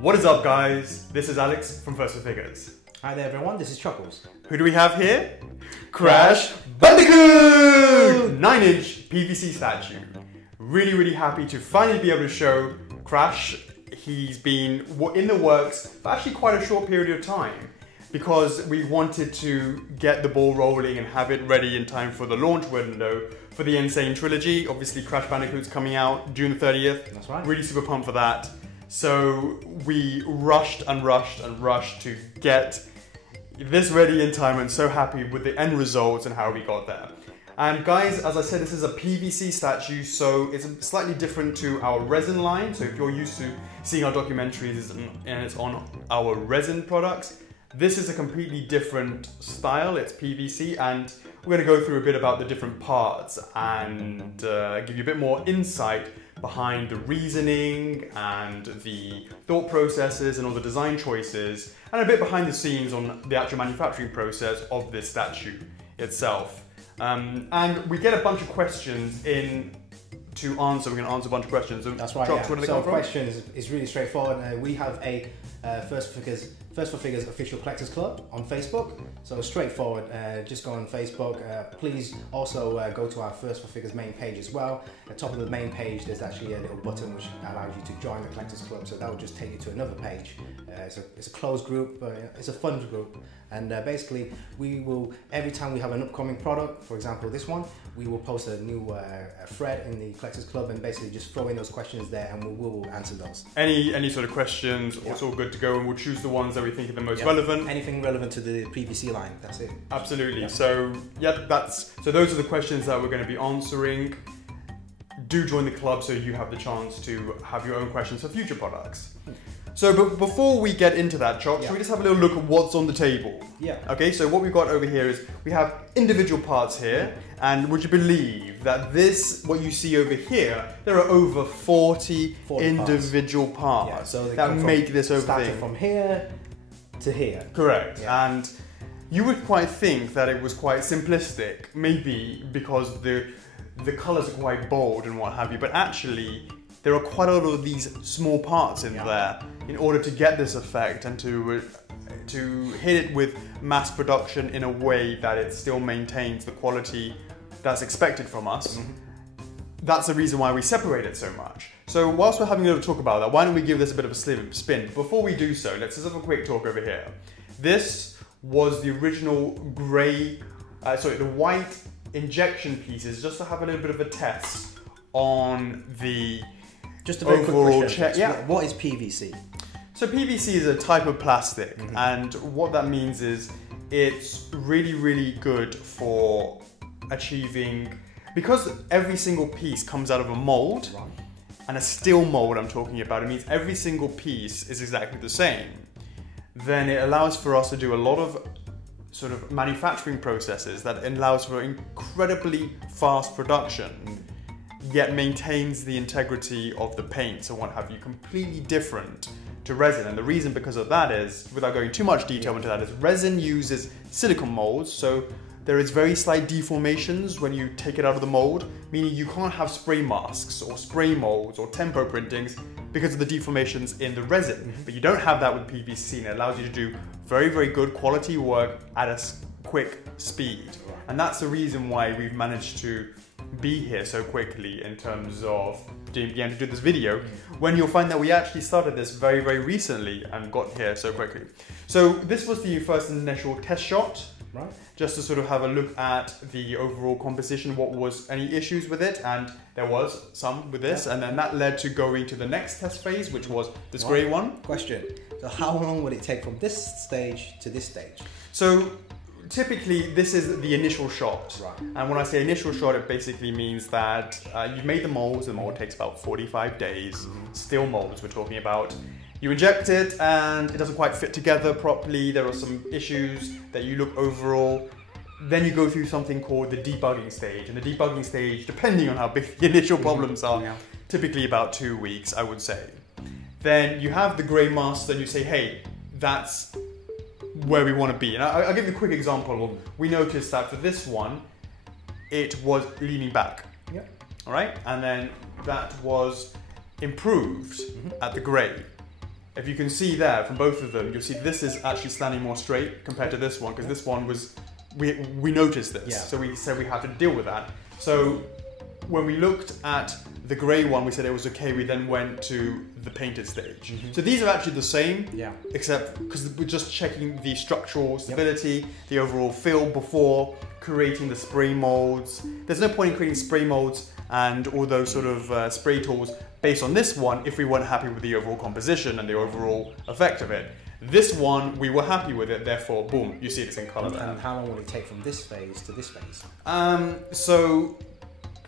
What is up, guys? This is Alex from First 4 Figures. Hi there everyone, this is Chuckles. Who do we have here? Crash Bandicoot! 9-inch PVC statue. Really happy to finally be able to show Crash. He's been in the works for actually quite a short period of time because we wanted to get the ball rolling and have it ready in time for the launch window for the N.Sane Trilogy. Obviously Crash Bandicoot's coming out June 30th. That's right. Really super pumped for that. So we rushed to get this ready in time, and so happy with the end results and how we got there. And guys, as I said, this is a PVC statue, so it's slightly different to our resin line. So if you're used to seeing our documentaries and it's on our resin products, this is a completely different style. It's PVC, and we're going to go through a bit about the different parts and give you a bit more insight behind the reasoning and the thought processes and all the design choices, and a bit behind the scenes on the actual manufacturing process of this statue itself. And we get a bunch of questions in to answer. We're going to answer a bunch of questions. That's right. Chops, Yeah. where do they so come from? question is really straightforward. We have a First 4 Figures official collectors club on Facebook. So straightforward. Just go on Facebook. Please also go to our First 4 Figures main page as well. At the top of the main page, there's actually a little button which allows you to join the collectors club. So that will just take you to another page. It's a closed group, but it's a fun group. And basically, we will, every time we have an upcoming product, for example this one, we will post a new thread in the collectors club and basically just throw in those questions there, and we will answer those. Any sort of questions, it's all good to go, and we'll choose the ones that we think are the most relevant. Anything relevant to the PVC line, that's it. Absolutely. So so those are the questions that we're going to be answering. Do join the club so you have the chance to have your own questions for future products. So, but before we get into that, Chop, should we just have a little look at what's on the table? Yeah. Okay, so what we've got over here is we have individual parts here, and would you believe that what you see over here, there are over 40 individual parts yeah, so that make this over starting from here to here. Correct. Yeah. And you would quite think that it was quite simplistic, maybe because the colours are quite bold and what have you, but actually there are quite a lot of these small parts in there in order to get this effect and to hit it with mass production in a way that it still maintains the quality that's expected from us. Mm-hmm. That's the reason why we separate it so much. So whilst we're having a little talk about that, why don't we give this a bit of a spin? Before we do so, let's just have a quick talk over here. This was the original the white injection pieces, just to have a little bit of a test on the just a very overall quick question. Yeah. What is PVC? So PVC is a type of plastic, and what that means is it's really good for achieving, because every single piece comes out of a mold, and a steel mold I'm talking about, it means every single piece is exactly the same. Then it allows for us to do a lot of sort of manufacturing processes that allows for incredibly fast production, yet maintains the integrity of the paints and what have you, completely different to resin. And the reason because of that is, without going too much detail into that, is resin uses silicone molds, so there is very slight deformations when you take it out of the mold, meaning you can't have spray masks or spray molds or tempo printings because of the deformations in the resin. But you don't have that with PVC, and it allows you to do very good quality work at a quick speed. And that's the reason why we've managed to be here so quickly in terms of being able to do this video, when you'll find that we actually started this very recently and got here so quickly. So this was the first initial test shot, just to sort of have a look at the overall composition, what was any issues with it, and there was some with this, and then that led to going to the next test phase, which was this grey one. Question, so how long would it take from this stage to this stage? So typically this is the initial shot, and when I say initial shot, it basically means that you've made the molds. The mold takes about 45 days, steel molds we're talking about. You inject it and it doesn't quite fit together properly, there are some issues that you look overall. Then you go through something called the debugging stage, and the debugging stage, depending on how big the initial problems are, typically about 2 weeks, I would say. Then you have the grey master and you say, hey, that's where we want to be. And I'll give you a quick example. We noticed that for this one, it was leaning back. all right? And then that was improved at the grey. If you can see there from both of them, you'll see this is actually standing more straight compared to this one, because this one was, we noticed this, so we said we had to deal with that. So when we looked at the grey one, we said it was okay. We then went to the painted stage. So these are actually the same, except because we're just checking the structural stability, the overall feel before creating the spray molds. There's no point in creating spray molds and all those sort of spray tools based on this one if we weren't happy with the overall composition and the overall effect of it. This one, we were happy with it, therefore, boom, you see it's in colour there. And how long will it take from this phase to this phase? So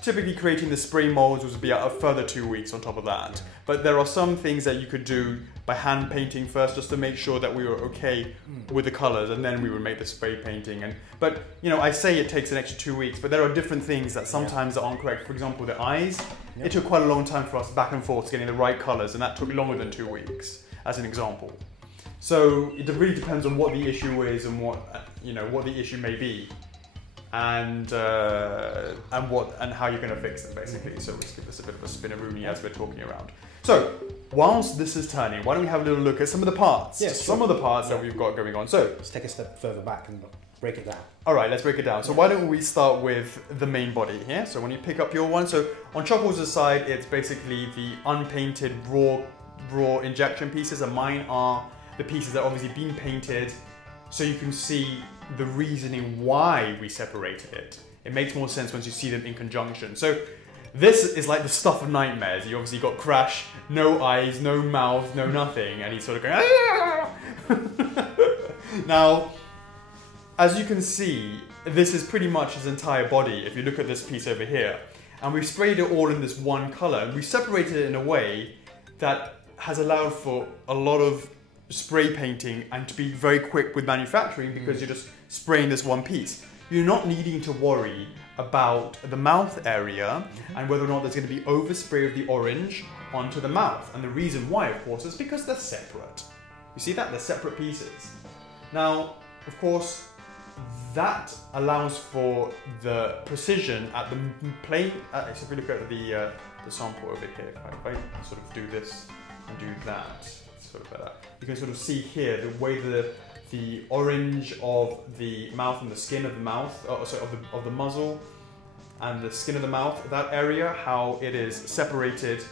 typically creating the spray molds would be a further 2 weeks on top of that. But there are some things that you could do by hand painting first, just to make sure that we were okay with the colours, and then we would make the spray painting. But you know, I say it takes an extra 2 weeks, but there are different things that sometimes aren't correct. For example, the eyes, it took quite a long time for us back and forth getting the right colours, and that took longer than 2 weeks, as an example. So it really depends on what the issue is and what the issue may be, and how you're going to fix it, basically. So let's give this a bit of a spinneroonie as we're talking around. So whilst this is turning, why don't we have a little look at some of the parts? Some of the parts that we've got going on. So let's take a step further back and break it down. All right, let's break it down. So why don't we start with the main body here? So when you pick up your one, so on Chuckles' side, it's basically the unpainted raw injection pieces, and mine are the pieces that have obviously been painted, so you can see the reasoning why we separated it. It makes more sense once you see them in conjunction. So this is like the stuff of nightmares. You obviously got Crash, no eyes, no mouth, no nothing, and he's sort of going, "Ah!" Now, as you can see, this is pretty much his entire body, if you look at this piece over here. And we've sprayed it all in this one colour, and we've separated it in a way that has allowed for a lot of spray painting and to be very quick with manufacturing, because you're just spraying this one piece. You're not needing to worry about the mouth area and whether or not there's going to be overspray of the orange onto the mouth. And the reason why, of course, is because they're separate. You see that? They're separate pieces. Now, of course, that allows for the precision at the plane. So if we look at the sample over here, if I sort of do this and do that, it's sort of better. You can sort of see here the way the orange of the mouth and the skin of the mouth, of the muzzle and the skin of the mouth, that area, how it is separated.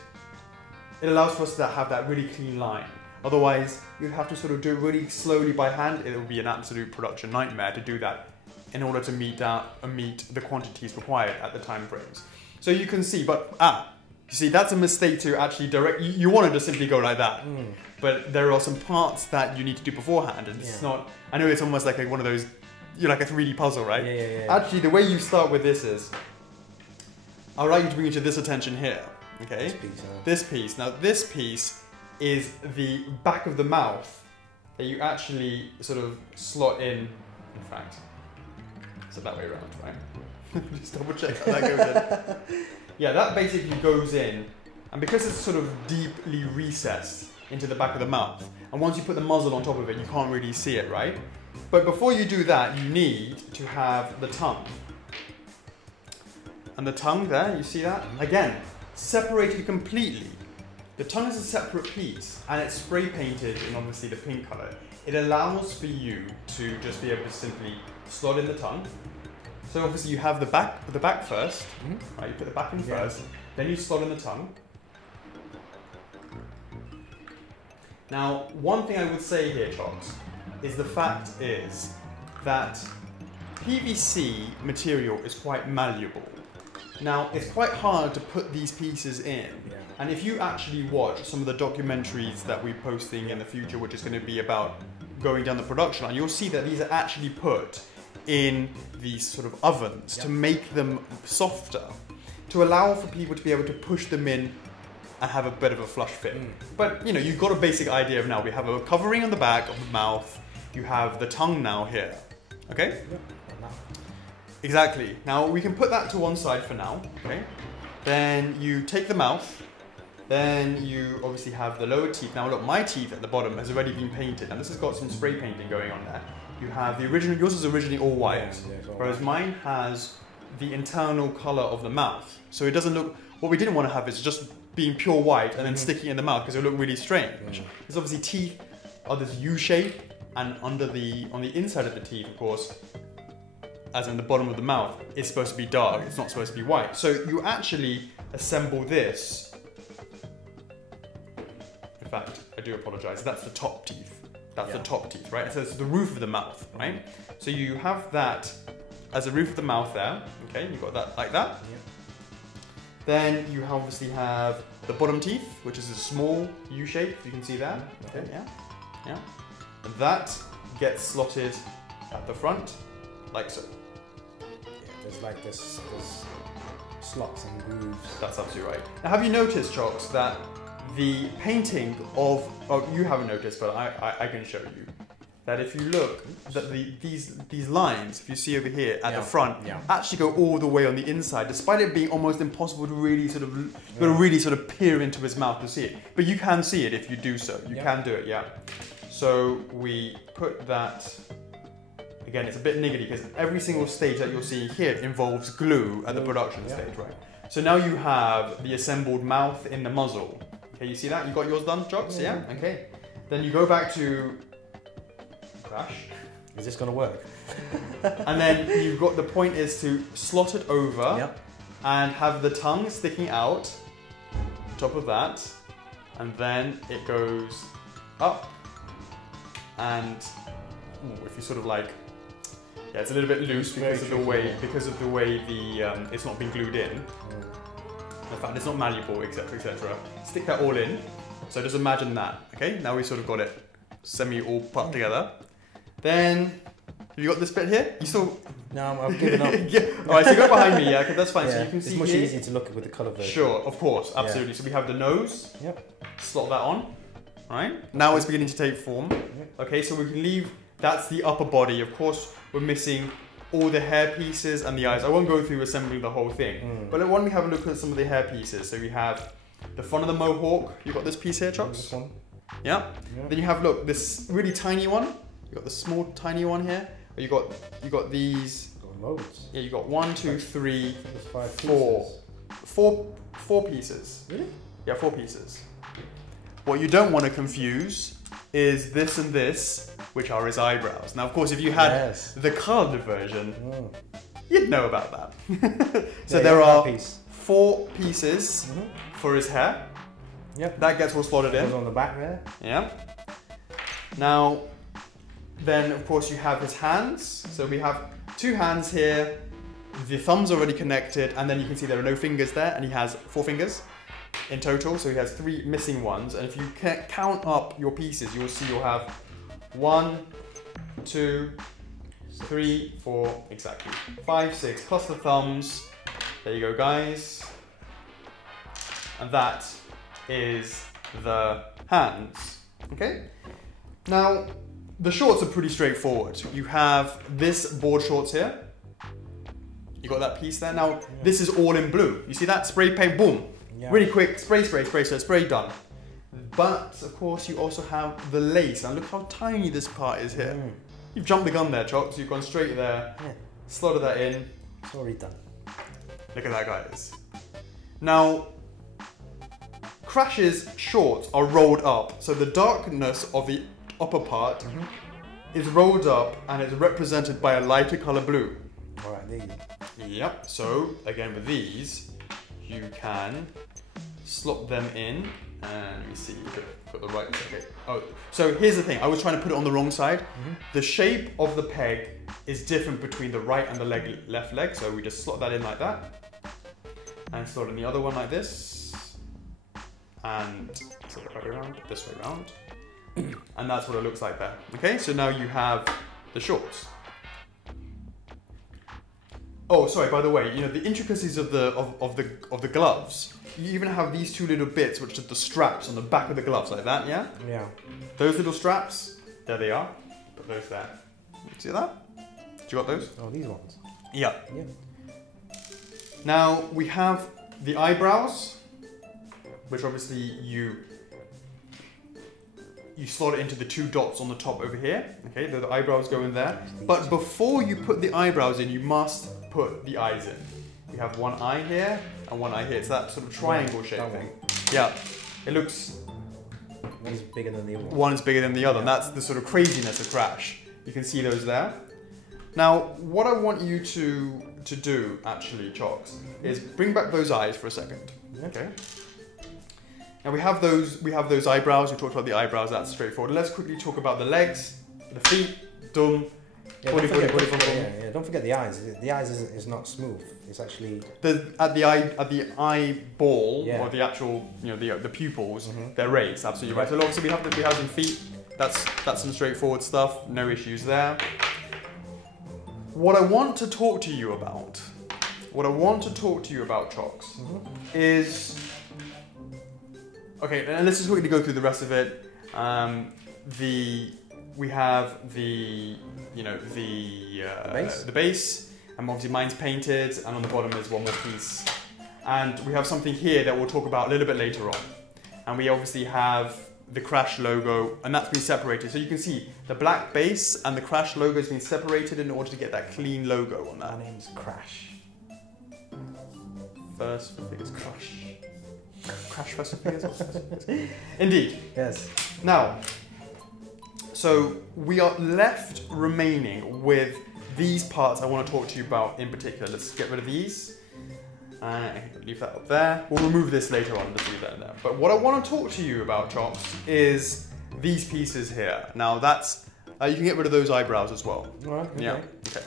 It allows for us to have that really clean line. Otherwise, you'd have to sort of do it really slowly by hand. It would be an absolute production nightmare to do that in order to meet the quantities required at the time frames. So you can see, you see, that's a mistake to actually direct. You want to just simply go like that, but there are some parts that you need to do beforehand, and it's not. I know it's almost like one of those, like a 3D puzzle, right? Actually, the way you start with this is, I'd like you to bring it to this attention here. Okay, this piece. Now, this piece is the back of the mouth that you actually sort of slot in. In fact, so that way around, right? Just double check how that goes in. Yeah, that basically goes in, and because it's sort of deeply recessed into the back of the mouth, and once you put the muzzle on top of it, you can't really see it, right? But before you do that, you need to have the tongue. And the tongue there, you see that? Again, separated completely. The tongue is a separate piece, and it's spray painted in obviously the pink colour. It allows for you to just be able to simply slot in the tongue. So obviously you have the back first, right? You put the back in first, then you slot in the tongue. Now, one thing I would say here, Chops, is the fact is that PVC material is quite malleable. Now, it's quite hard to put these pieces in. And if you actually watch some of the documentaries that we're posting in the future, which is going to be about going down the production line, you'll see that these are actually put in these sort of ovens to make them softer, to allow for people to be able to push them in and have a bit of a flush fit. But you've got a basic idea of now. We have a covering on the back of the mouth. You have the tongue now here. Okay? Exactly. Now we can put that to one side for now. Okay? Then you take the mouth. Then you obviously have the lower teeth. Now look, my teeth at the bottom has already been painted, and this has got some spray painting going on there. You have the original, yours is originally all white, whereas mine has the internal color of the mouth. So it doesn't look, what we didn't want to have is just being pure white and then sticking it in the mouth because it would look really strange. There's obviously teeth are this U shape, and on the inside of the teeth, of course, as in the bottom of the mouth, it's supposed to be dark, it's not supposed to be white. So you actually assemble this. In fact, I do apologize, that's the top teeth. That's the top teeth, right? So it's the roof of the mouth, right? So you have that as a roof of the mouth there, okay? You've got that like that. Then you obviously have the bottom teeth, which is a small U shape, you can see that. Okay, yeah. And that gets slotted at the front, like so. There's like this slots and grooves. That's absolutely right. Now, have you noticed, Chocks, that the painting of, oh, you haven't noticed, but I can show you, that if you look, that these lines, if you see over here at the front, actually go all the way on the inside, despite it being almost impossible to really sort of, you've got to really sort of peer into his mouth to see it. But you can see it if you do so. You can do it, yeah. So we put that. Again, it's a bit niggly because every single stage that you're seeing here involves glue at the production stage, right? So now you have the assembled mouth in the muzzle. Okay, you see that? You got yours done, Jocks? Yeah? Okay. Then you go back to Crash. Is this going to work? And then you've got, the point is to slot it over and have the tongue sticking out, top of that, and then it goes up and if you sort of like, yeah, it's a little bit loose because of the way the it's not been glued in. In fact, it's not malleable, etc., etc. Stick that all in. So just imagine that. Okay, now we sort of got it semi all put together. Then have you got this bit here? You still? No, I've given up. All right, so go behind me. Yeah, okay, that's fine. So you can see it's much here. easier to look at with the colour version. Sure, of course, absolutely. So we have the nose. Slot that on. Right. Now it's beginning to take form. Okay, so we can leave. That's the upper body. Of course, we're missing all the hair pieces and the eyes. I won't go through assembling the whole thing. But why don't we have a look at some of the hair pieces. So we have the front of the mohawk. You've got this piece here, Chocks? This one. Yeah. Then you have, look, this really tiny one. You got the small, tiny one here. You got these. Got loads. Yeah, you got 1, 2, 3, 5 4. pieces. Four pieces. Really? Yeah, 4 pieces. What you don't want to confuse is this and this, which are his eyebrows. Now, of course, if you had the coloured version, you'd know about that. So there are 4 pieces for his hair. That gets all slotted in. Goes on the back there. Yeah. Now, then, of course, you have his hands. So we have 2 hands here. The thumb's already connected, and then you can see there are no fingers there, and he has 4 fingers in total. So he has 3 missing ones. And if you count up your pieces, you'll see you'll have 1, 2, 3, 4, exactly. 5, 6, plus the thumbs. There you go, guys. And that is the hands. Okay? Now, the shorts are pretty straightforward. You have this board shorts here. You got that piece there. Now, this is all in blue. You see that? Spray paint, boom. Really quick, spray, so spray done. But, of course, you also have the lace. Now, look how tiny this part is here. You've jumped the gun there, Chocks. You've gone straight there. Slotted that in. It's already done. Look at that, guys. Now, Crash's shorts are rolled up. So the darkness of the upper part is rolled up and is represented by a lighter color blue. All right, there you go. Yep, so again with these, you can slot them in and let me see, got the right, okay. Oh, so here's the thing, I was trying to put it on the wrong side. The shape of the peg is different between the right and the left leg, so we just slot that in like that. And slot in the other one like this. And slot it back around, this way around. And that's what it looks like there. Okay, so now you have the shorts. Oh, sorry, by the way, you know, the intricacies of the gloves, you even have these 2 little bits, which are the straps on the back of the gloves, like that, yeah? Yeah. Those little straps, there they are. Put those there. See that? You got those? Oh, these ones. Yeah. Now, we have the eyebrows, which obviously you you slot it into the 2 dots on the top over here. Okay, the eyebrows go in there. But before you put the eyebrows in, you must put the eyes in. We have one eye here and one eye here. It's that sort of triangle shape thing. Yeah, it looks... One is bigger than the other. One is bigger than the other, and that's the sort of craziness of Crash. You can see those there. Now, what I want you to do, actually, Chocks, is bring back those eyes for a second. Okay. Now we have those eyebrows. We talked about the eyebrows. That's straightforward. Let's quickly talk about the legs, the feet. Done. Yeah, don't forget the eyes. The eyes is not smooth. It's actually at the eyeball or the actual the pupils. They're raised. Absolutely right. So obviously we have some feet. That's some straightforward stuff. No issues there. What I want to talk to you about, Chocks, is okay. And let's just quickly go through the rest of it. We have the base, and obviously mine's painted, and on the bottom is one more piece. And we have something here that we'll talk about a little bit later on. And we obviously have the Crash logo, and that's been separated. So you can see the black base and the Crash logo has been separated in order to get that clean logo on that. My name's Crash. First for figures, Crash. Crash first for figures. Indeed. Yes. Now, so we are left remaining with these parts I want to talk to you about in particular. Let's get rid of these. Leave that up there. We'll remove this later on. Let's leave that in there. But what I want to talk to you about, Chops, is these pieces here. Now that's you can get rid of those eyebrows as well. All right. Okay. Yeah. Okay.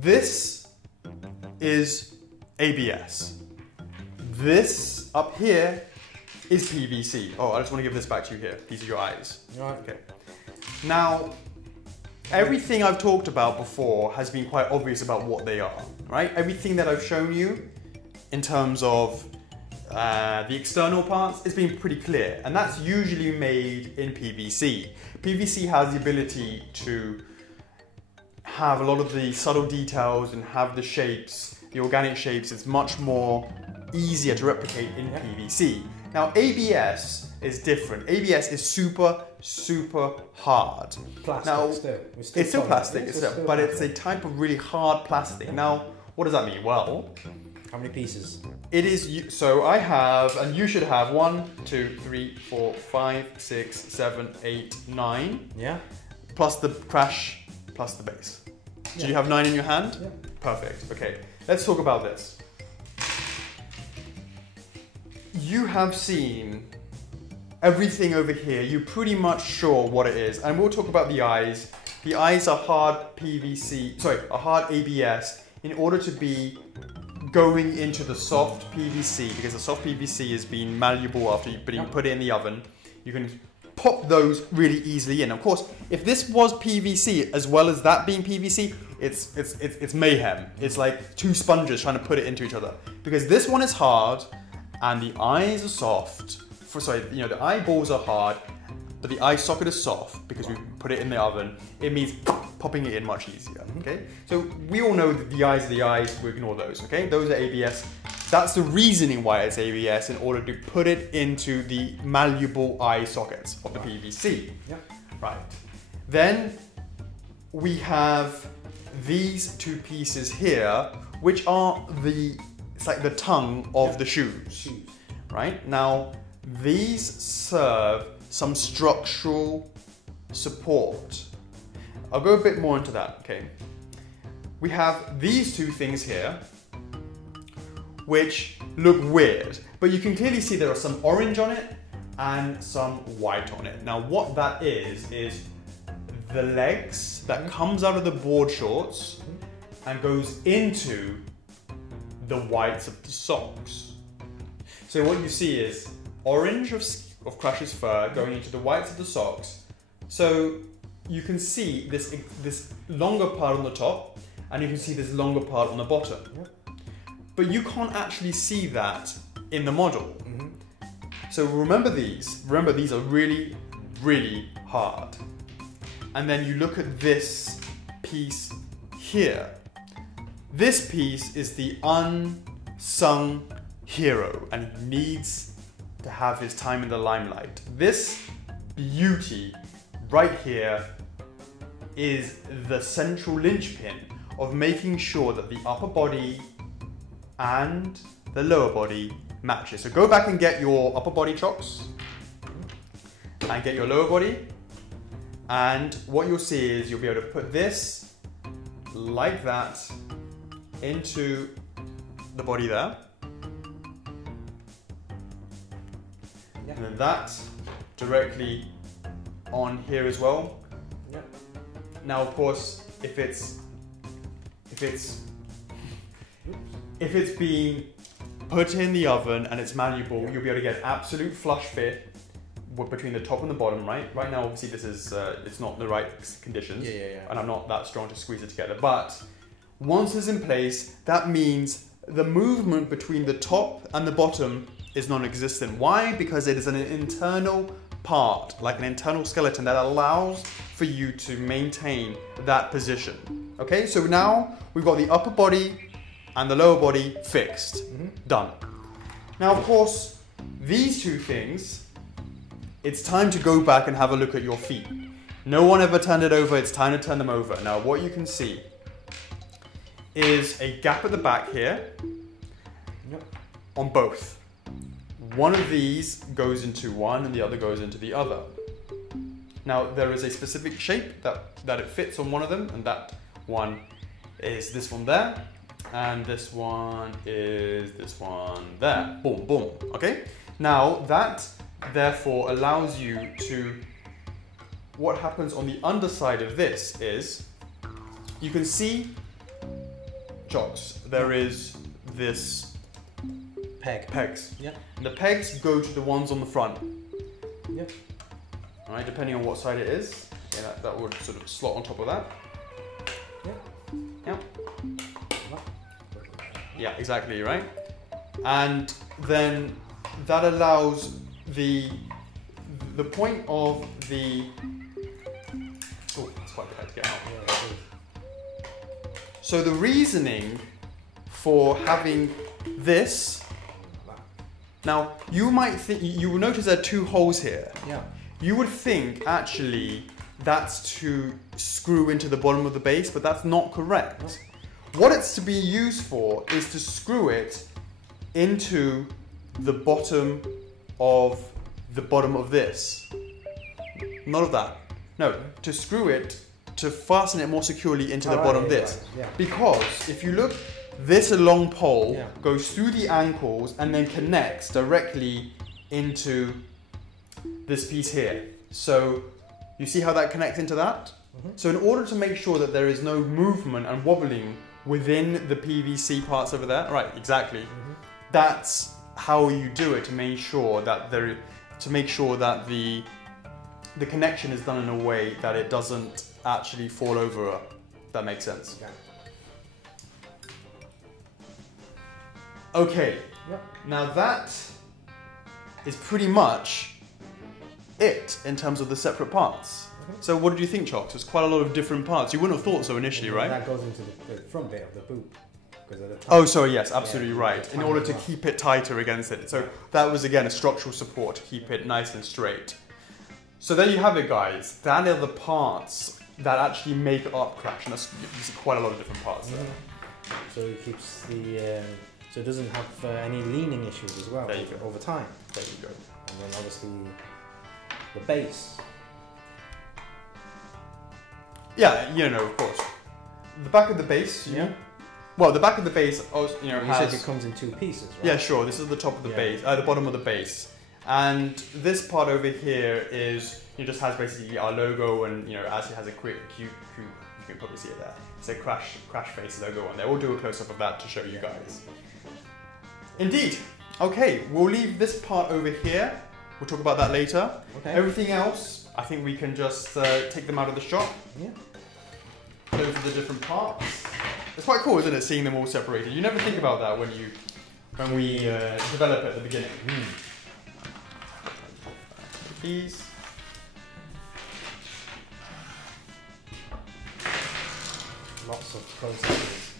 This is ABS. This up here is PVC. Oh, I just want to give this back to you here. These are your eyes. All right. Okay. Now, everything I've talked about before has been quite obvious about what they are, right? Everything that I've shown you in terms of the external parts, it's been pretty clear. And that's usually made in PVC. PVC has the ability to have a lot of the subtle details and have the shapes, the organic shapes. It's much more easier to replicate in PVC. Now, ABS is different. ABS is super hard. Plastic now, still. It's still plastic, but it's a type of really hard plastic. Now, what does that mean? Well, how many pieces? It is, so I have, and you should have 1, 2, 3, 4, 5, 6, 7, 8, 9. Yeah. Plus the Crash, plus the base. Yeah. Do you have 9 in your hand? Yeah. Perfect. Okay, let's talk about this. You have seen everything over here. You're pretty much sure what it is. And we'll talk about the eyes. The eyes are hard PVC, a hard ABS in order to be going into the soft PVC, because the soft PVC is being malleable after you put it in the oven. You can pop those really easily in. Of course, if this was PVC as well as that being PVC, it's mayhem. It's like 2 sponges trying to put it into each other, because this one is hard and the eyes are soft. The eyeballs are hard, but the eye socket is soft because we put it in the oven. It means popping it in much easier, okay? So we all know that the eyes are the eyes, we ignore those, okay? Those are ABS. That's the reasoning why it's ABS, in order to put it into the malleable eye sockets of the PVC. Yeah. Right. Then we have these 2 pieces here, which are it's like the tongue of the shoes, right? Now, these serve some structural support. I'll go a bit more into that, okay? We have these 2 things here, which look weird, but you can clearly see there are some orange on it and some white on it. Now, what that is the legs that comes out of the board shorts and goes into the whites of the socks. So what you see is orange of Crash's fur going into the whites of the socks. So you can see this longer part on the top, and you can see this longer part on the bottom. Yep. But you can't actually see that in the model. So remember these are really, really hard. And then you look at this piece here. This piece is the unsung hero, and he needs to have his time in the limelight. This beauty right here is the central linchpin of making sure that the upper body and the lower body matches. So go back and get your upper body chocks and get your lower body, and what you'll see is you'll be able to put this like that into the body there, and then that directly on here as well. Now, of course, if it's being put in the oven and it's malleable, you'll be able to get absolute flush fit between the top and the bottom, right? Right now, obviously, this is it's not the right conditions, and I'm not that strong to squeeze it together. But once it's in place, that means the movement between the top and the bottom is non-existent. Why? Because it is an internal part, like an internal skeleton, that allows for you to maintain that position. Okay, so now we've got the upper body and the lower body fixed. Done. Now, of course, these two things, it's time to go back and have a look at your feet. No one ever turned it over, it's time to turn them over. Now, what you can see is a gap at the back here on both. One of these goes into one and the other goes into the other. Now, there is a specific shape that it fits on one of them, and that one is this one there, and this one is this one there. Boom, boom, okay? Now, that therefore allows you to, what happens on the underside of this is, you can see, chocks, there is this pegs. Yeah. The pegs go to the ones on the front. Yeah. All right, depending on what side it is, that would sort of slot on top of that. Yeah. Yeah, exactly, right? And then that allows the point of the... Oh, it's quite hard to get out. So the reasoning for having this... Now, you might think, you will notice there are two holes here. Yeah. You would think, actually, that's to screw into the bottom of the base, but that's not correct. What it's to be used for is to screw it into the bottom of this. Not of that. No, to screw it, to fasten it more securely into the bottom of this. Right. Yeah. Because if you look, this long pole goes through the ankles and then connects directly into this piece here. So you see how that connects into that? So in order to make sure that there is no movement and wobbling within the PVC parts over there, right, exactly. That's how you do it, to make sure that the connection is done in a way that it doesn't actually fall over. If that makes sense. Okay. Now that is pretty much it in terms of the separate parts. So what did you think, Chocks? There's quite a lot of different parts. You wouldn't have thought so initially, right? That goes into the front bit of the boot. Oh, sorry, yes, absolutely right. In order to keep it tighter against it. So that was, again, a structural support to keep it nice and straight. So there you have it, guys. That are the parts that actually make up Crash. And you see quite a lot of different parts there. So it keeps the... so it doesn't have any leaning issues as well over time. There you go. And then obviously the base. Yeah, of course. The back of the base, well, the back of the base, you said it comes in two pieces, right? Yeah, sure. This is the top of the base, the bottom of the base, and this part over here is just has basically our logo, and as it has a quick, cute, you can probably see it there. It's a Crash Face logo on there. We'll do a close up of that to show you guys. Indeed. Okay, we'll leave this part over here. We'll talk about that later. Okay. Everything else, I think we can just take them out of the shop. Yeah. Those are the different parts. It's quite cool, isn't it, seeing them all separated? You never think about that when we develop it at the beginning. These. Lots of processes.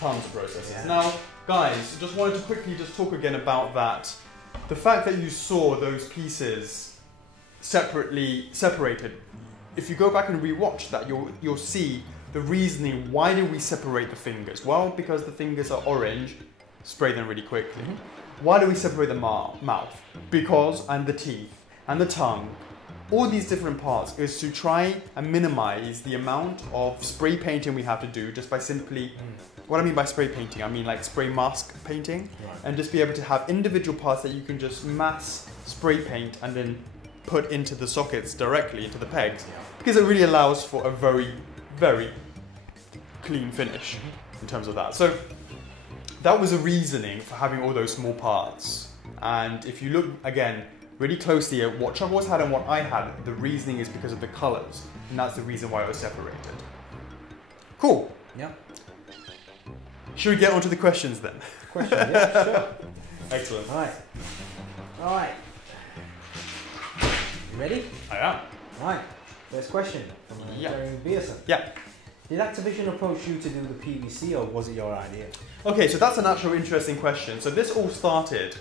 Tons of processes. Yeah. Now, guys, just wanted to quickly talk again about that. The fact that you saw those pieces separated. If you go back and rewatch that, you'll see the reasoning. Why do we separate the fingers? Well, because the fingers are orange, spray them really quickly. Why do we separate the mouth? Because, and the teeth, and the tongue, all these different parts is to try and minimize the amount of spray painting we have to do just by simply, what I mean by spray painting, I mean like spray mask painting, and just be able to have individual parts that you can just mass spray paint and then put into the sockets directly, into the pegs, because it really allows for a very, very clean finish in terms of that. So that was a reasoning for having all those small parts. And if you look, again, really closely at what Chuck had and what I had, the reasoning is because of the colors, and that's the reason why it was separated. Cool. Yeah. Should we get on to the questions then? Questions, yeah, sure. Excellent. All right. You ready? I am. All right. First question from Jeremy Beerson. Yeah. Did Activision approach you to do the PVC, or was it your idea? Okay, so that's an actual interesting question. So this all started,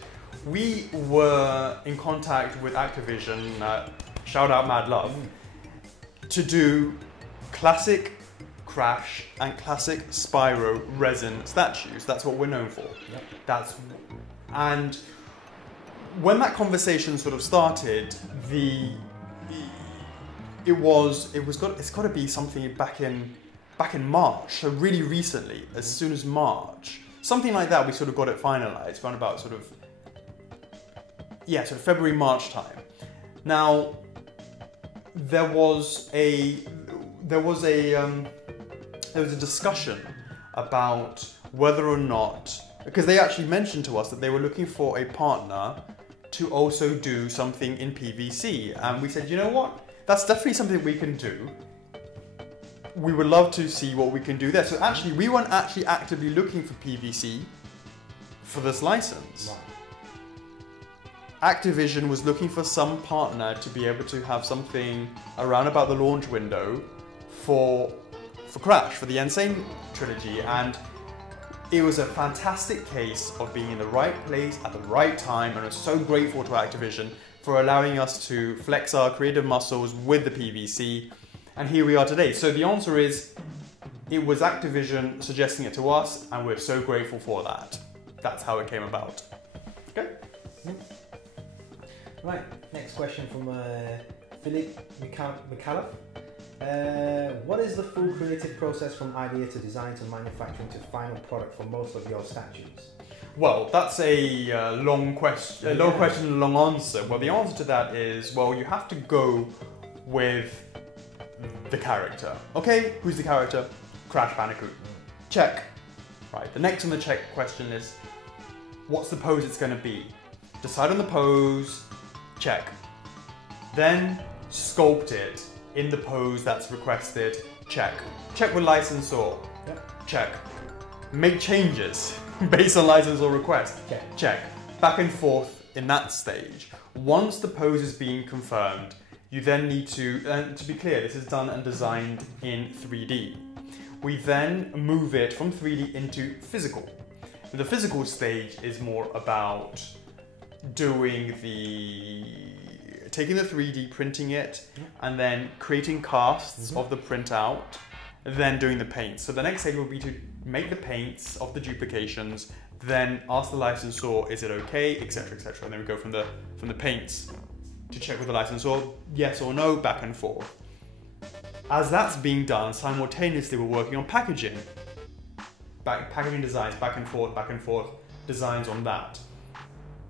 we were in contact with Activision, shout out Mad Love, to do classic Crash and classic Spyro resin statues. That's what we're known for. Yep. And when that conversation sort of started, it's got to be something back in March, so really recently, as soon as March, something like that. We sort of got it finalized around about sort of February, March time. Now, there was a discussion about whether or not, because they actually mentioned to us that they were looking for a partner to also do something in PVC, and we said, you know what, that's definitely something we can do. We would love to see what we can do there. So actually, we weren't actually actively looking for PVC for this license. Right. Activision was looking for some partner to be able to have something around about the launch window for Crash, for the N.Sane Trilogy, and it was a fantastic case of being in the right place at the right time, and I'm so grateful to Activision for allowing us to flex our creative muscles with the PVC. And here we are today. So the answer is, it was Activision suggesting it to us, and we're so grateful for that. That's how it came about. Okay? Right, next question from Philip McCallum. What is the full creative process from idea to design to manufacturing to final product for most of your statues? Well, that's a long question, and a long answer. Well, the answer to that is, well, you have to go with the character. Okay, who's the character? Crash Bandicoot. Check. Right, the next on the check question is, what's the pose it's going to be? Decide on the pose, check. Then sculpt it in the pose that's requested, check. Check with licensor, check. Make changes based on license or request, check. Back and forth in that stage. Once the pose is being confirmed, you then need to be clear, this is done and designed in 3D. We then move it from 3D into physical. The physical stage is more about doing taking the 3D, printing it, and then creating casts of the printout, then doing the paints. So the next stage will be to make the paints of the duplications, then ask the licensor, is it okay, etc., etc. And then we go from the paints to check with the licensor, yes or no, back and forth. As that's being done, simultaneously we're working on packaging. Packaging designs, back and forth, designs on that.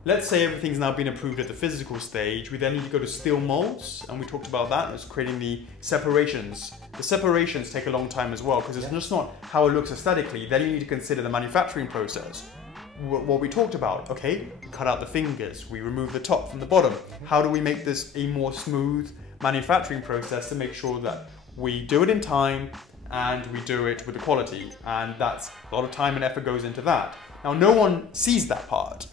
Let's say everything's now been approved at the physical stage, we then need to go to steel molds, and we talked about that, it's creating the separations. The separations take a long time as well, because it's just not how it looks aesthetically, then you need to consider the manufacturing process. What we talked about, okay, cut out the fingers, we remove the top from the bottom. How do we make this a more smooth manufacturing process to make sure that we do it in time and we do it with the quality? And that's a lot of time and effort goes into that. Now, no one sees that part.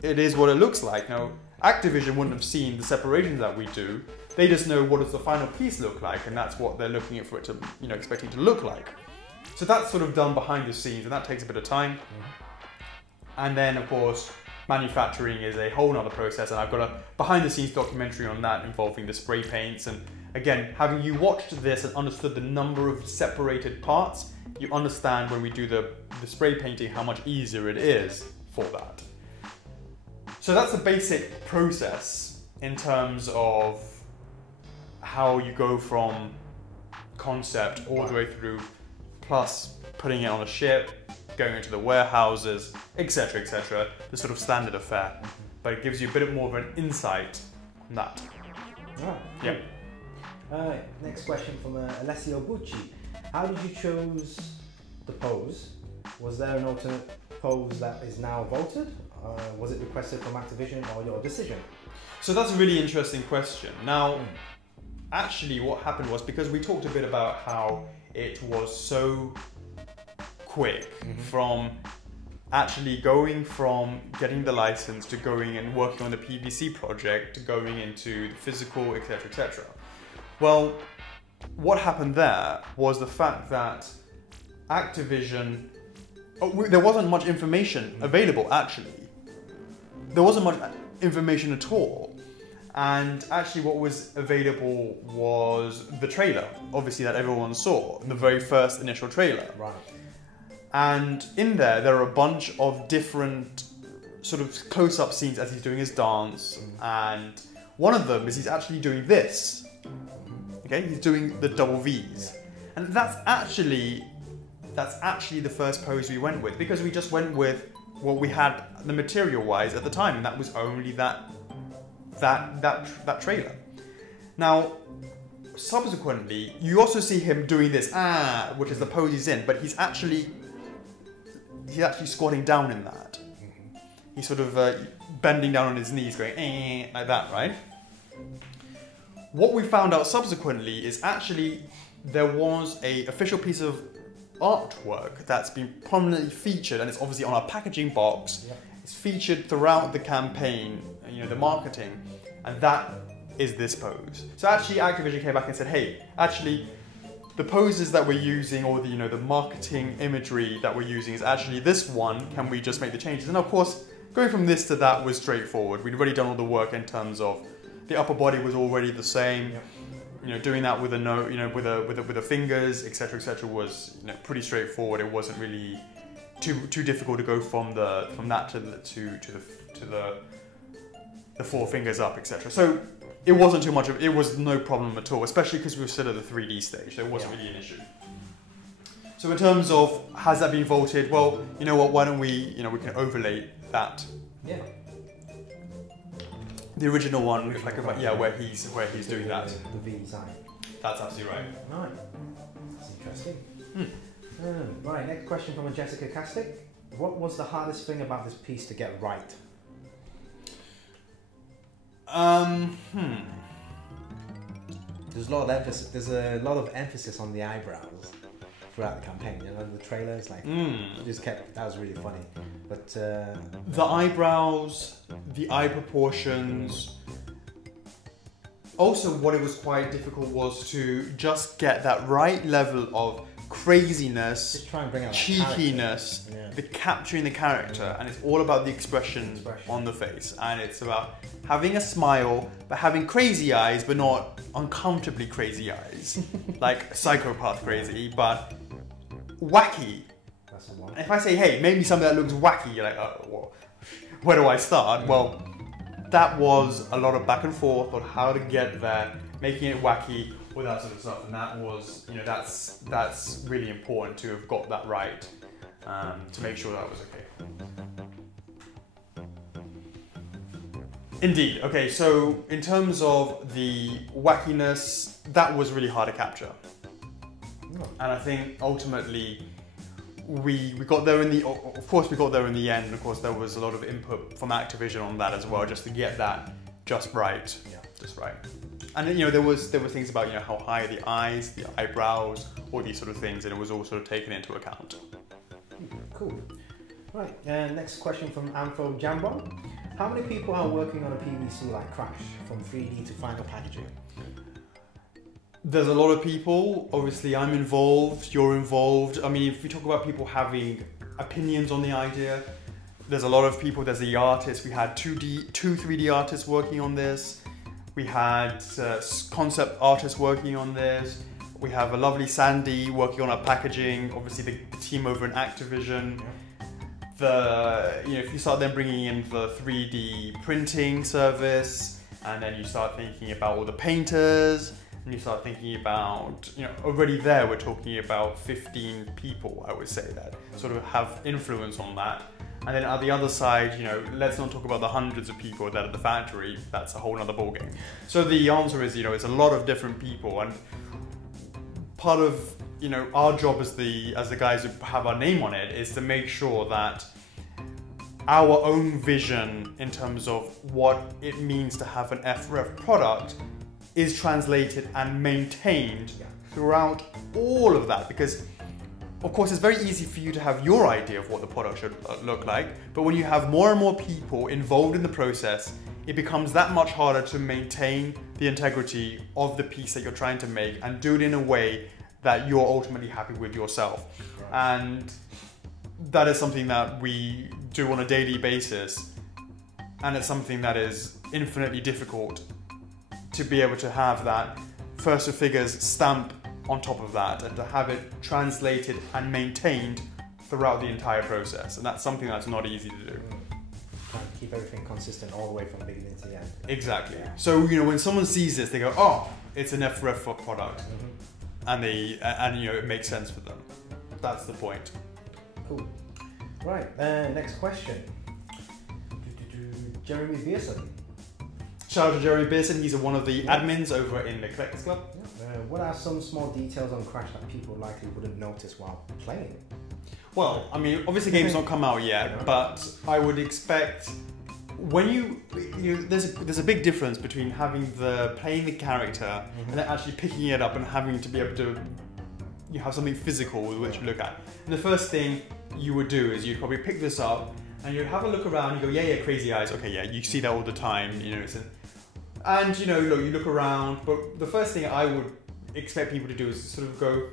It is what it looks like. Now, Activision wouldn't have seen the separations that we do. They just know what does the final piece look like, and that's what they're looking at for it to, expecting to look like. So that's sort of done behind the scenes, and that takes a bit of time. And then, of course, manufacturing is a whole nother process, and I've got a behind the scenes documentary on that involving the spray paints. And again, having you watched this and understood the number of separated parts, you understand when we do the spray painting how much easier it is for that. So that's the basic process in terms of how you go from concept all the way through, plus putting it on a ship, going into the warehouses, etc., the sort of standard affair. But it gives you a bit more of an insight on that. Right. Yeah. Alright, next question from Alessio Bucci. How did you choose the pose? Was there an alternate pose that is now voted? Was it requested from Activision or your decision? So that's a really interesting question. Now, actually what happened was, because we talked a bit about how it was so quick from actually going from getting the license to going and working on the PVC project to going into the physical, etc. Well, what happened there was the fact that Activision, there wasn't much information available actually. There wasn't much information at all. And actually what was available was the trailer, obviously, that everyone saw, the very first initial trailer. Right. And in there are a bunch of different sort of close-up scenes as he's doing his dance. And one of them is he's actually doing this. Okay, he's doing the double V's. And that's actually the first pose we went with, because we just went with what we had the material-wise at the time, and that was only that trailer. Now, subsequently, you also see him doing this, which is the pose he's in, but he's actually squatting down in that. He's sort of bending down on his knees, going like that, right? What we found out subsequently is actually there was an official piece of artwork that's been prominently featured, and it's obviously on our packaging box. Yeah. It's featured throughout the campaign, the marketing, and that is this pose. So actually Activision came back and said, hey, actually the poses that we're using, or the marketing imagery that we're using, is actually this one. Can we just make the changes? And of course, going from this to that was straightforward. We'd already done all the work in terms of the upper body was already the same. Yep. Doing that with with the fingers, etc., was pretty straightforward. It wasn't really too difficult to go from that to the four fingers up, etc. So it wasn't too much of, it was no problem at all, especially because we were still at the 3D stage, so it wasn't really an issue. So in terms of, has that been voted? Well, you know what, why don't we, we can overlay that. Yeah. The original one, where he's doing that. The V design. That's absolutely right. Right. That's interesting. Right, next question from Jessica Castic. What was the hardest thing about this piece to get right? There's a lot of emphasis on the eyebrows throughout the campaign. The trailers, that was really funny. But the eyebrows, the eye proportions. Also, what it was quite difficult was to just get that right level of craziness, just try and bring out cheekiness, the capturing the character, and it's all about the expression on the face, and it's about having a smile, but having crazy eyes, but not uncomfortably crazy eyes, like psychopath crazy, but wacky. That's the one. If I say, hey, maybe something that looks wacky, you're like, oh, well, where do I start? Well, that was a lot of back and forth on how to get there, making it wacky, all that sort of stuff, and that was, that's really important to have got that right, to make sure that was okay. Indeed. Okay, so in terms of the wackiness, that was really hard to capture, and I think ultimately we got there in the. Of course, we got there in the end, and of course there was a lot of input from Activision on that as well, just to get that just right. Yeah. Just right. And there were things about how high the eyes, the eyebrows, all these sort of things, and it was all sort of taken into account. Cool. Right. Next question from Anfo Jambon. How many people are working on a PVC like Crash from 3D to final packaging? There's a lot of people. Obviously, I'm involved. You're involved. I mean, if we talk about people having opinions on the idea, There's a lot of people. There's the artists. We had two 3D artists working on this. We had concept artists working on this. We have a lovely Sandy working on our packaging. Obviously, the team over in Activision. If you start then bringing in the 3D printing service, and then you start thinking about all the painters, and you start thinking about, already there we're talking about 15 people, I would say, that sort of have influence on that. And then at the other side, let's not talk about the hundreds of people that are at the factory. That's a whole other ballgame. So the answer is, it's a lot of different people, and part of our job as the guys who have our name on it is to make sure that our own vision in terms of what it means to have an F4F product is translated and maintained throughout all of that, because of course it's very easy for you to have your idea of what the product should look like, but when you have more and more people involved in the process, it becomes that much harder to maintain the integrity of the piece that you're trying to make and do it in a way that you're ultimately happy with yourself. And that is something that we do on a daily basis, and it's something that is infinitely difficult to be able to have that first of figures stamp on top of that and to have it translated and maintained throughout the entire process. And that's something that's not easy to do. Trying to keep everything consistent all the way from the beginning to the end. Exactly. So, when someone sees this, they go, oh, it's an F4F product. And it makes sense for them. That's the point. Cool. Right, next question. Jeremy Beerson. Shout out to Jeremy Beerson. He's one of the admins over in the Collectors Club. What are some small details on Crash that people likely wouldn't notice while playing? Well, obviously the game's not come out yet, but I would expect when there's a big difference between playing the character and then actually picking it up and having to be able to have something physical with which to look at. And the first thing you would do is you'd probably pick this up and you'd have a look around and you go, yeah, crazy eyes, okay, yeah, you see that all the time, and you look around, but the first thing I would expect people to do is sort of go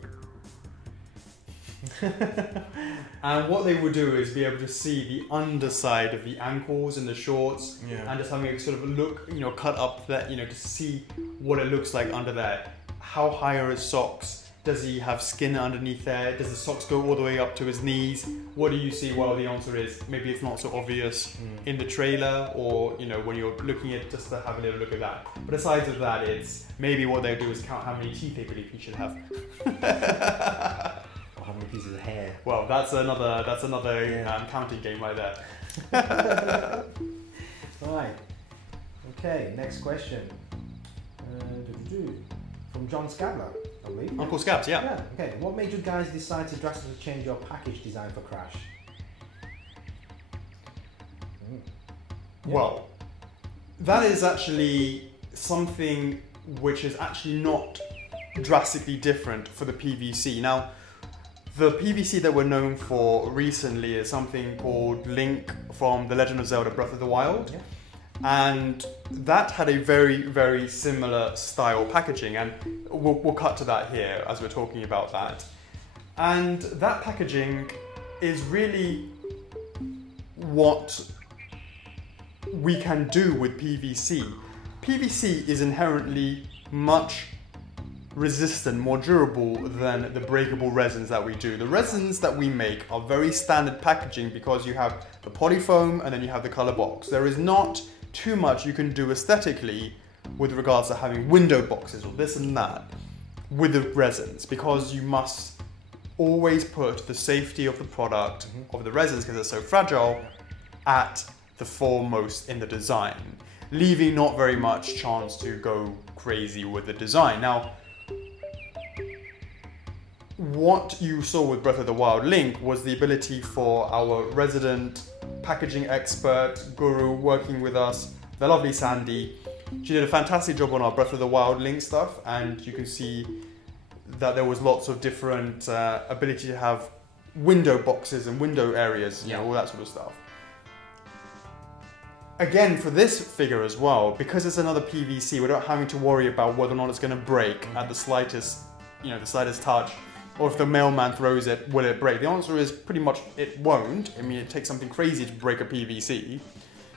and what they would do is be able to see the underside of the ankles and the shorts, and just having a sort of look, cut up that, to see what it looks like under there. How high are his socks? Does he have skin underneath there? Does the socks go all the way up to his knees? What do you see? Well, the answer is maybe it's not so obvious in the trailer, or when you're looking at just to have a little look at that. But aside of that, it's maybe what they'll do is count how many teeth they believe he should have. Or how many pieces of hair. Well, that's another counting game right there. Right. Okay, next question. From John Scabler, I believe. Uncle Scabs, yeah. Okay. What made you guys decide to drastically change your package design for Crash? Well, that is actually something which is actually not drastically different for the PVC. Now, the PVC that we're known for recently is something called Link from The Legend of Zelda Breath of the Wild. Yeah. And that had a very, very similar style packaging, and we'll cut to that here as we're talking about that. And that packaging is really what we can do with PVC. PVC is inherently much resistant, more durable than the breakable resins that we do. The resins that we make are very standard packaging because you have the polyfoam and then you have the color box. There is not too much you can do aesthetically with regards to having window boxes or this and that with the resins, because you must always put the safety of the product, of the resins, because they're so fragile, at the foremost in the design, leaving not very much chance to go crazy with the design. Now, what you saw with Breath of the Wild Link was the ability for our resident packaging expert, guru, working with us, the lovely Sandy. She did a fantastic job on our Breath of the Wild Link stuff, and you can see that there was lots of different ability to have window boxes and window areas, all that sort of stuff. Again, for this figure as well, because it's another PVC, we're not having to worry about whether or not it's going to break at the slightest, the slightest touch. or if the mailman throws it, will it break? The answer is pretty much it won't. I mean, it takes something crazy to break a PVC.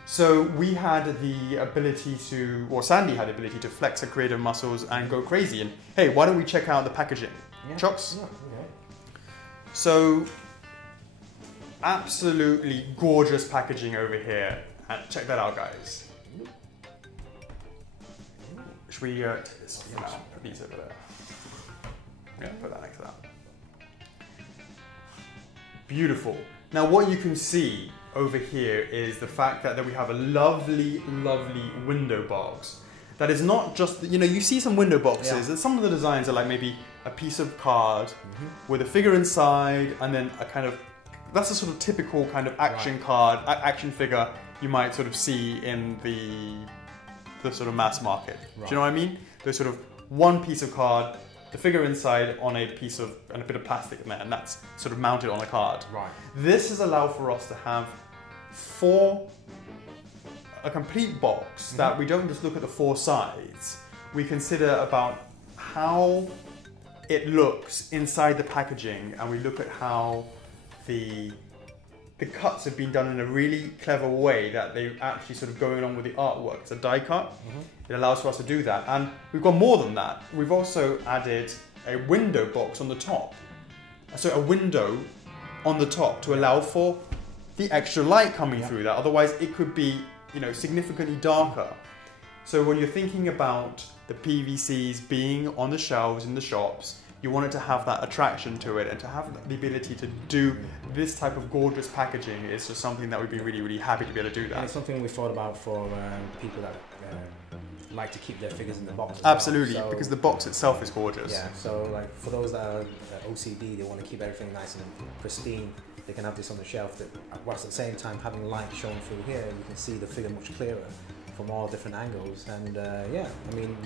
So we had the ability to, or Sandy had the ability to flex her creative muscles and go crazy. And hey, why don't we check out the packaging? Yeah. Chocks? Yeah, okay. So, absolutely gorgeous packaging over here. And check that out, guys. Should we take this for now? Put these over there. Yeah, put that next to that. Beautiful. Now what you can see over here is the fact that we have a lovely, lovely window box. That is not just, you know, you see some window boxes, and some of the designs are like maybe a piece of card with a figure inside, and then a kind of, that's a sort of typical kind of action card, action figure you might sort of see in the sort of mass market. Do you know what I mean? There's sort of one piece of card, the figure inside on a piece of, and a bit of plastic in there, and that's sort of mounted on a card. Right. This has allowed for us to have a complete box that we don't just look at the four sides, we consider about how it looks inside the packaging, and we look at how the cuts have been done in a really clever way that they're actually sort of going along with the artwork. It's a die cut. It allows for us to do that. And we've got more than that. We've also added a window box on the top. So a window on the top to allow for the extra light coming through that. Otherwise it could be, you know, significantly darker. So when you're thinking about the PVCs being on the shelves in the shops, you want it to have that attraction to it, and to have the ability to do this type of gorgeous packaging is just something that we'd be really, really happy to be able to do that. And it's something we thought about for people that like to keep their figures in the box. Absolutely, well. So, because the box itself is gorgeous. Yeah, so like for those that are OCD, they want to keep everything nice and pristine, they can have this on the shelf, that whilst at the same time having light showing through here, you can see the figure much clearer from all different angles. And yeah, I mean,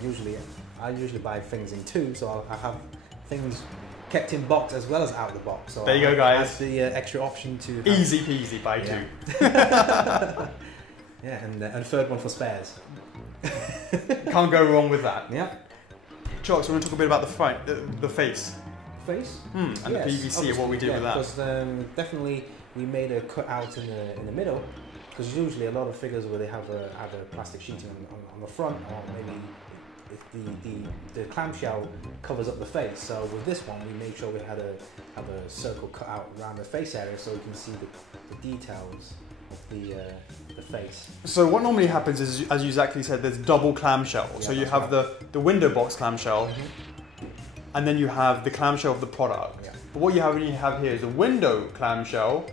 I usually buy things in two, so I have things kept in box as well as out of the box. So there you go, guys. That's the extra option to have. Easy peasy, buy two. Yeah, and a third one for spares. Can't go wrong with that. Yeah. Chocks, we want to talk a bit about the front, the face. Face? And the PVC and what we did with that. Because definitely we made a cut out in the middle, because usually a lot of figures where they have a plastic sheeting on the front, or maybe if the clamshell covers up the face. So with this one, we made sure we have a circle cut out around the face area, so we can see the details of the face. So what normally happens is, as you exactly said, there's double clamshell. Yeah, so you have the window box clamshell, and then you have the clamshell of the product. Yeah. But what you have here is a window clamshell.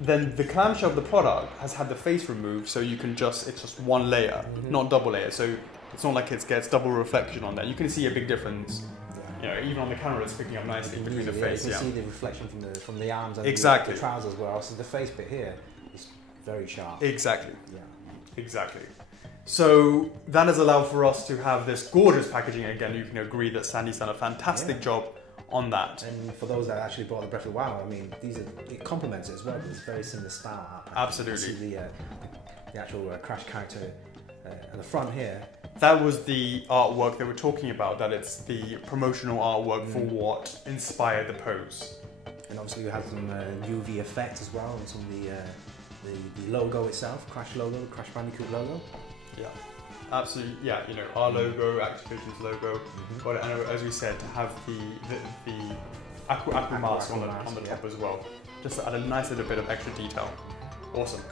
Then the clamshell of the product has had the face removed, so you can it's just one layer, not double layer. So it's not like it gets double reflection on there. You can see a big difference. You know, even on the camera, it's picking up nicely between the face. You can see the reflection from the arms and exactly. the trousers, where also the face bit here is very sharp. Exactly. Yeah. Exactly. So that has allowed for us to have this gorgeous packaging. Again, you can agree that Sandy's done a fantastic job on that. And for those that actually bought the Breath of the Wild, I mean, it complements it as well. It's very similar style. Absolutely. You see the actual Crash character at the front here. That was the artwork they were talking about, that it's the promotional artwork for what inspired the pose. And obviously we had some UV effect as well, and some of the logo itself, Crash logo, Crash Bandicoot logo. Yeah, absolutely. Yeah, you know, our logo, Activision's logo, but as we said, to have the aqua mask on the top as well, just to add a nice little bit of extra detail. Awesome.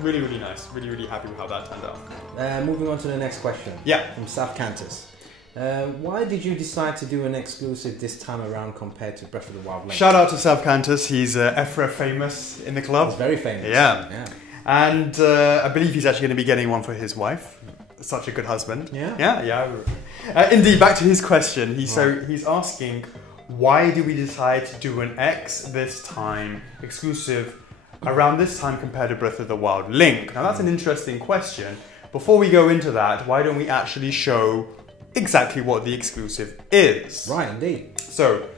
Really, really nice. Really, really happy with how that turned out. Moving on to the next question. Yeah. From South Cantus. Why did you decide to do an exclusive this time around compared to Breath of the Wild Link? Shout out to South Cantus. He's F4F famous in the club. He's very famous. Yeah. And I believe he's actually going to be getting one for his wife. Such a good husband. Yeah. Indeed, back to his question. He's asking, why did we decide to do an X this time, exclusive, around this time compared to Breath of the Wild Link? Now that's an interesting question. Before we go into that, why don't we actually show exactly what the exclusive is? Right, indeed. So,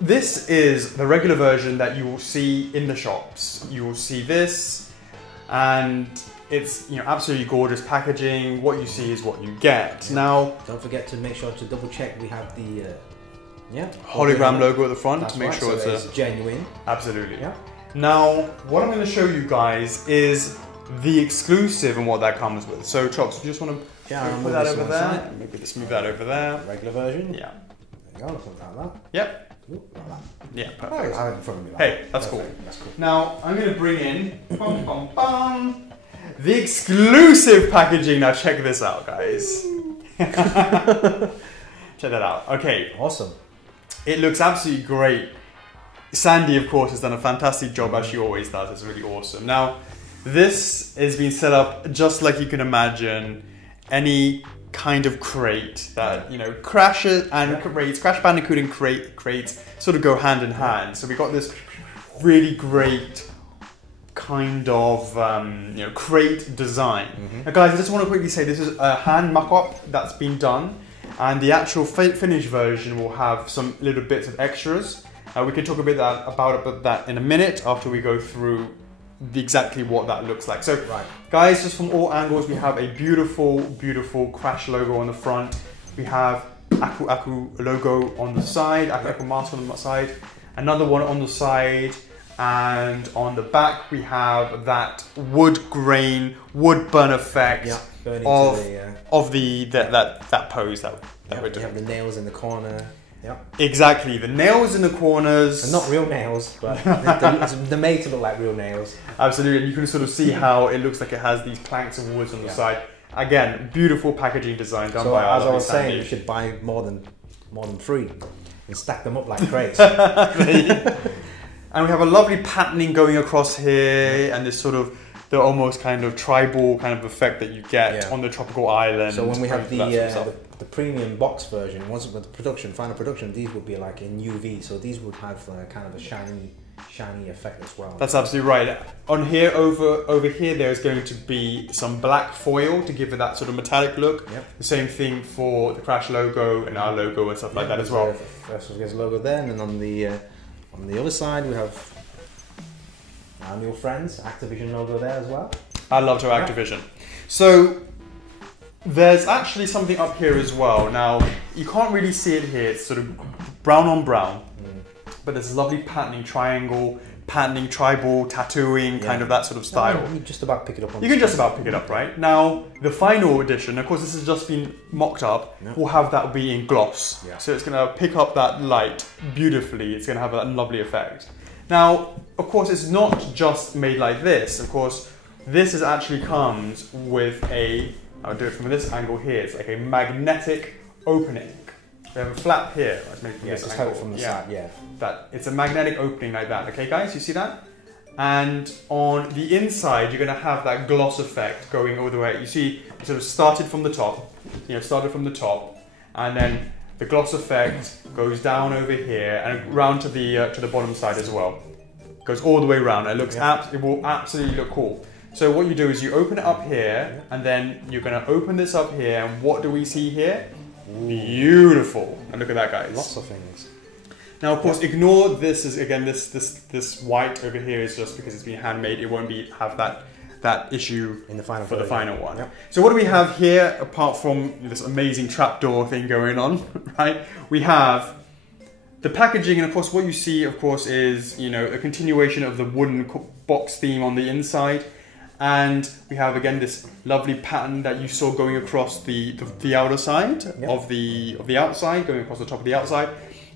this is the regular version that you will see in the shops. You will see this, and it's, you know, absolutely gorgeous packaging. What you see is what you get. Now, don't forget to make sure to double check we have the Yeah. hologram logo at the front That's to make right, sure so it's genuine. Absolutely. Yeah. Now, what I'm going to show you guys is the exclusive and what that comes with. So, Chops, you just want to put that over there? Side. Maybe just move that over there. Regular version. Yeah. There you go. Look like that. Yep. Ooh, like that. Yeah, perfect. Oh, I had it in front of me. Like hey, that's cool. That's cool. Now, I'm going to bring in the exclusive packaging. Now, check this out, guys. Check that out. Okay. Awesome. It looks absolutely great. Sandy, of course, has done a fantastic job, as she always does. It's really awesome. Now, this has been set up just like you can imagine any kind of crate that, you know, Crash and crates, Crash Bandicoot and crates sort of go hand in hand. So we got this really great kind of, you know, crate design. Now, guys, I just want to quickly say this is a hand mock-up that's been done, and the actual finished version will have some little bits of extras. We can talk a bit about that in a minute after we go through exactly what that looks like. So, guys, just from all angles, we have a beautiful, beautiful Crash logo on the front. We have Aku Aku logo on the side, Aku Aku mask on the side, another one on the side, and on the back we have that wood grain, wood burn effect that pose that we're doing. You have the nails in the corner. Yep. Exactly, the nails in the corners. And not real nails, but they're made to look like real nails. Absolutely, and you can sort of see how it looks like it has these planks of wood on the side. Again, beautiful packaging design done by our as I was Sandy. saying, you should buy more than 3 and stack them up like crates. And we have a lovely patterning going across here, and this sort of the almost kind of tribal kind of effect that you get on the tropical island. So when we have the premium box version, once with the final production, these would be like in UV. So these would have kind of a shiny effect as well. That's absolutely right. On here, over here, there's going to be some black foil to give it that sort of metallic look. The same thing for the Crash logo and our logo and stuff like that as well. First logo there, and then on the other side we have our new friends, Activision logo there as well. I loved our Activision. So there's actually something up here as well. Now, you can't really see it here. It's sort of brown on brown. But there's a lovely patterning, triangle, patterning, tribal, tattooing, kind of that sort of style. You just about pick it up on You can just about pick it up, right? Now, the final edition, of course this has just been mocked up, will have that be in gloss. So it's going to pick up that light beautifully. It's going to have that lovely effect. Now, of course, it's not just made like this. Of course, this actually comes with I'll do it from this angle here. It's like a magnetic opening. We have a flap here. Just hold it from the side, It's a magnetic opening like that. Okay, guys, you see that? And on the inside, you're going to have that gloss effect going all the way. You see, it sort of started from the top. And then the gloss effect goes down over here and round to the bottom side as well. Goes all the way around. It looks it will absolutely look cool. So what you do is you open it up here, and then you're going to open this up here. And what do we see here? Beautiful. And look at that, guys. Lots of things. Now, of course, ignore this. Again, this white over here is just because it's been handmade. It won't have that issue in the final for the final one. So what do we have here apart from this amazing trapdoor thing going on? Right? We have the packaging, and of course, what you see, of course, is a continuation of the wooden box theme on the inside. And we have again this lovely pattern that you saw going across the outer side of the outside, going across the top of the outside,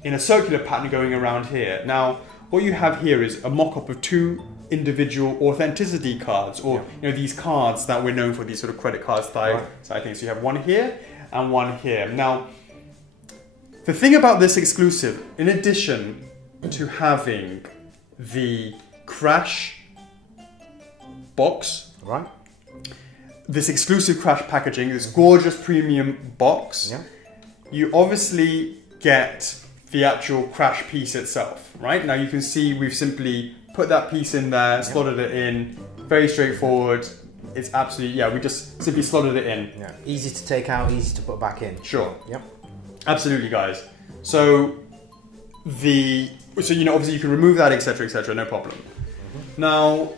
in a circular pattern going around here. Now, what you have here is a mock-up of 2 individual authenticity cards, or these cards that we're known for, these sort of credit card style things. So you have one here and one here. Now, the thing about this exclusive, in addition to having the Crash box, this exclusive Crash packaging, this gorgeous premium box, you obviously get the actual Crash piece itself, right? Now you can see we've simply put that piece in there, slotted it in, very straightforward. It's absolutely, we just simply slotted it in. Easy to take out, easy to put back in. Sure. Absolutely, guys. So obviously you can remove that, etc., no problem. Now,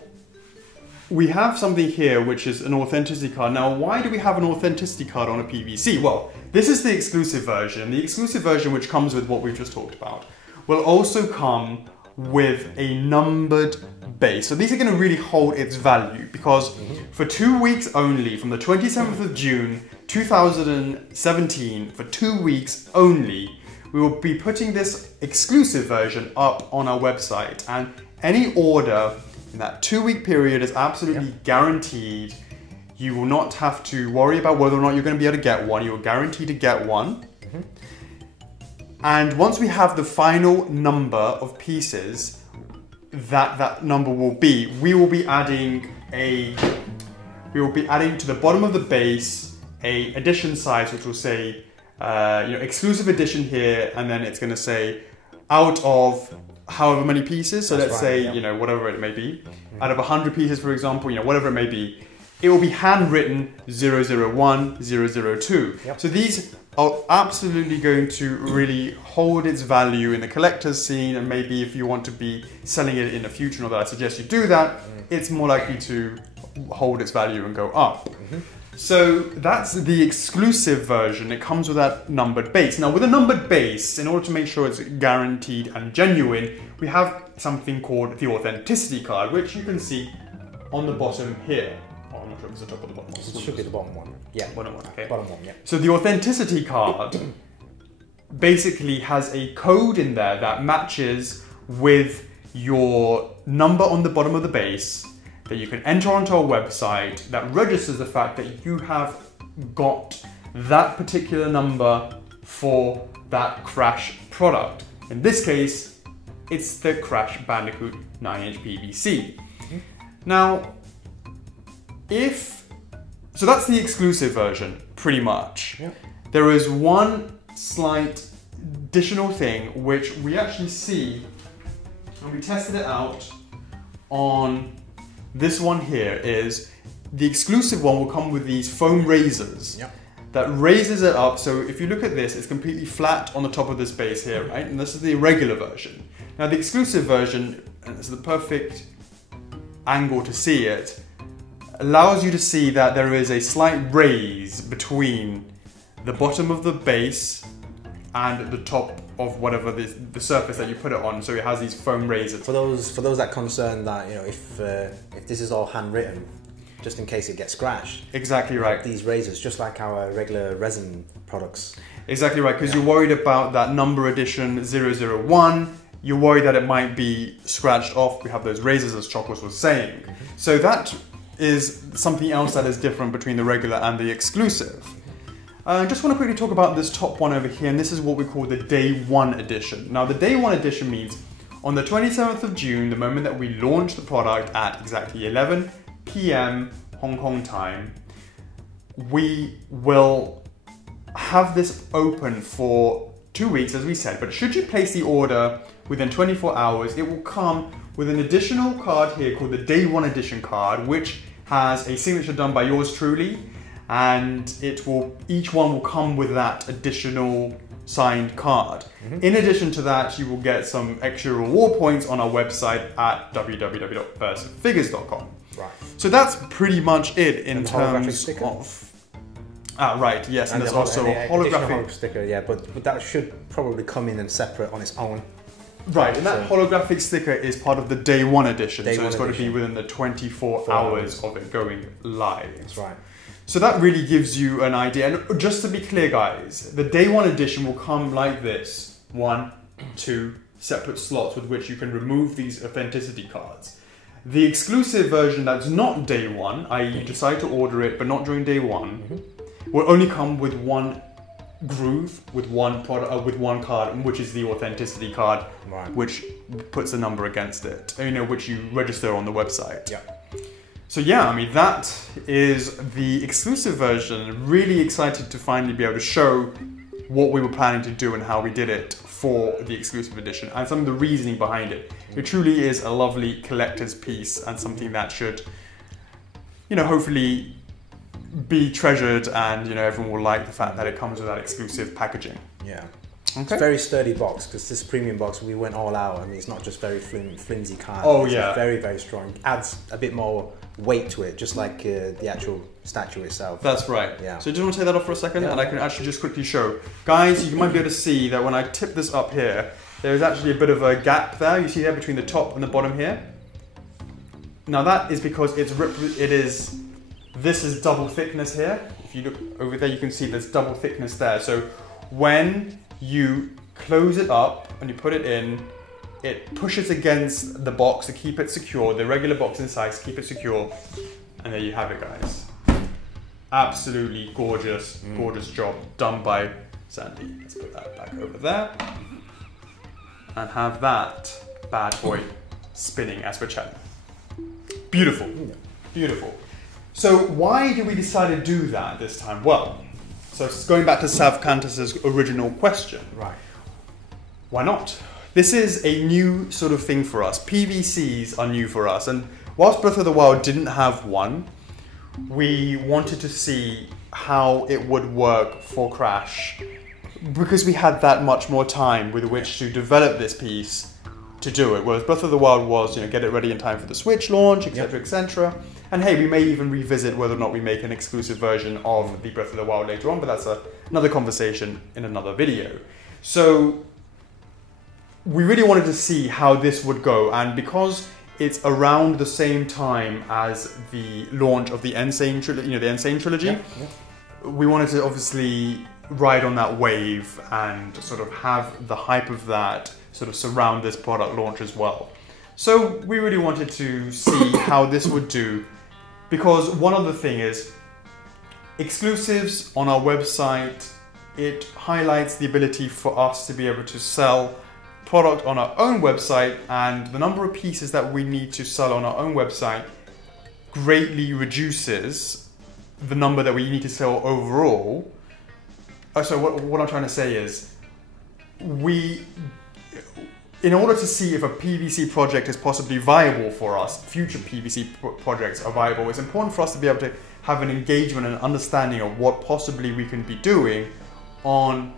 we have something here which is an authenticity card. Now, why do we have an authenticity card on a PVC? Well, this is the exclusive version. The exclusive version, which comes with what we've just talked about, will also come with a numbered base. So these are going to really hold its value, because for 2 weeks only, from the 27th of June 2017, for 2 weeks only, we will be putting this exclusive version up on our website, and any order in that 2-week period is absolutely guaranteed. You will not have to worry about whether or not you're going to be able to get one. You're guaranteed to get one. And once we have the final number of pieces that number will be, we will be adding to the bottom of the base a edition size, which will say exclusive edition here, and then it's going to say out of however many pieces. So let's say whatever it may be, out of 100 pieces, for example, whatever it may be, it will be handwritten 001, 002. So these are absolutely going to really hold its value in the collector's scene, and maybe if you want to be selling it in the future, not that I suggest you do that, it's more likely to hold its value and go up. So that's the exclusive version. It comes with that numbered base. Now, with a numbered base, in order to make sure it's guaranteed and genuine, we have something called the authenticity card, which you can see on the bottom here. Oh, I'm not sure if it's the top or the bottom. It should be the bottom one. Yeah. Bottom one, okay. Bottom one, yeah. So the authenticity card basically has a code in there that matches with your number on the bottom of the base, that you can enter onto our website, that registers the fact that you have got that particular number for that Crash product. In this case, it's the Crash Bandicoot 9-inch PVC. Now, so that's the exclusive version, pretty much. There is one slight additional thing which we actually see, and we tested it out on this one here, is the exclusive one will come with these foam razors that raises it up. So if you look at this, it's completely flat on the top of this base here, right? And this is the regular version. Now the exclusive version, and this is the perfect angle to see it, allows you to see that there is a slight raise between the bottom of the base and the top of whatever the surface that you put it on. So it has these foam razors. For those that are concerned that if this is all handwritten, just in case it gets scratched. Exactly right. These razors, just like our regular resin products. Exactly right, because you're worried about that number edition 001. You're worried that it might be scratched off. We have those razors, as Chocos was saying. So that is something else that is different between the regular and the exclusive. I just want to quickly talk about this top one over here, and this is what we call the Day 1 edition. Now, the Day 1 edition means on the 27th of June, the moment that we launch the product at exactly 11 PM Hong Kong time, we will have this open for 2 weeks, as we said. But should you place the order within 24 hours, it will come with an additional card here called the Day 1 edition card, which has a signature done by yours truly. And each one will come with that additional signed card. In addition to that, you will get some extra reward points on our website at www.firstfigures.com. Right. So that's pretty much it in terms sticker? of. Right, yes, and there's also a holographic sticker, yeah, but that should probably come in and separate on its own. Right, and that holographic sticker is part of the Day 1 edition, so it's got to be within the 24 hours of it going live. That's right. So that really gives you an idea. And just to be clear, guys, the Day 1 edition will come like this. 1, 2 separate slots with which you can remove these authenticity cards. The exclusive version that's not Day 1, i.e. you decide to order it but not during Day 1, will only come with one groove, with one product, with one card, which is the authenticity card, which puts a number against it, which you register on the website. Yeah. So yeah, I mean, that is the exclusive version. Really excited to finally be able to show what we were planning to do and how we did it for the exclusive edition and some of the reasoning behind it. It truly is a lovely collector's piece and something that should, hopefully be treasured, and everyone will like the fact that it comes with that exclusive packaging. Yeah. Okay. It's a very sturdy box, because this premium box, we went all out. I mean, it's not just very flimsy card. Oh, it's yeah. very, very strong. Adds a bit more weight to it, just like the actual statue itself. That's right. Yeah. So do you want to take that off for a second? And I can actually just quickly show. Guys, you might be able to see that when I tip this up here, there is actually a bit of a gap there. You see there between the top and the bottom here? Now that is because this is double thickness here. If you look over there, you can see there's double thickness there. So when you close it up and you put it in, it pushes against the box to keep it secure, the regular box inside to keep it secure. And there you have it, guys. Absolutely gorgeous, gorgeous job done by Sandy. Let's put that back over there. And have that bad boy spinning as we're chatting. Beautiful, beautiful. So why did we decide to do that this time? Well, so going back to Sav Kantas's original question. Right. Why not? This is a new sort of thing for us. PVCs are new for us. And whilst Breath of the Wild didn't have one, we wanted to see how it would work for Crash because we had that much more time with which to develop this piece to do it. Whereas Breath of the Wild was, get it ready in time for the Switch launch, etc., etc. And hey, we may even revisit whether or not we make an exclusive version of the Breath of the Wild later on, but that's another conversation in another video. So we really wanted to see how this would go, and because it's around the same time as the launch of the N.Sane Trilogy, the N.Sane Trilogy, we wanted to obviously ride on that wave and sort of have the hype of that sort of surround this product launch as well. So we really wanted to see how this would do, because one other thing is exclusives on our website. It highlights the ability for us to be able to sell product on our own website, and the number of pieces that we need to sell on our own website greatly reduces the number that we need to sell overall. So what I'm trying to say is, in order to see if a PVC project is possibly viable for us, future PVC projects are viable, it's important for us to be able to have an engagement and understanding of what possibly we can be doing on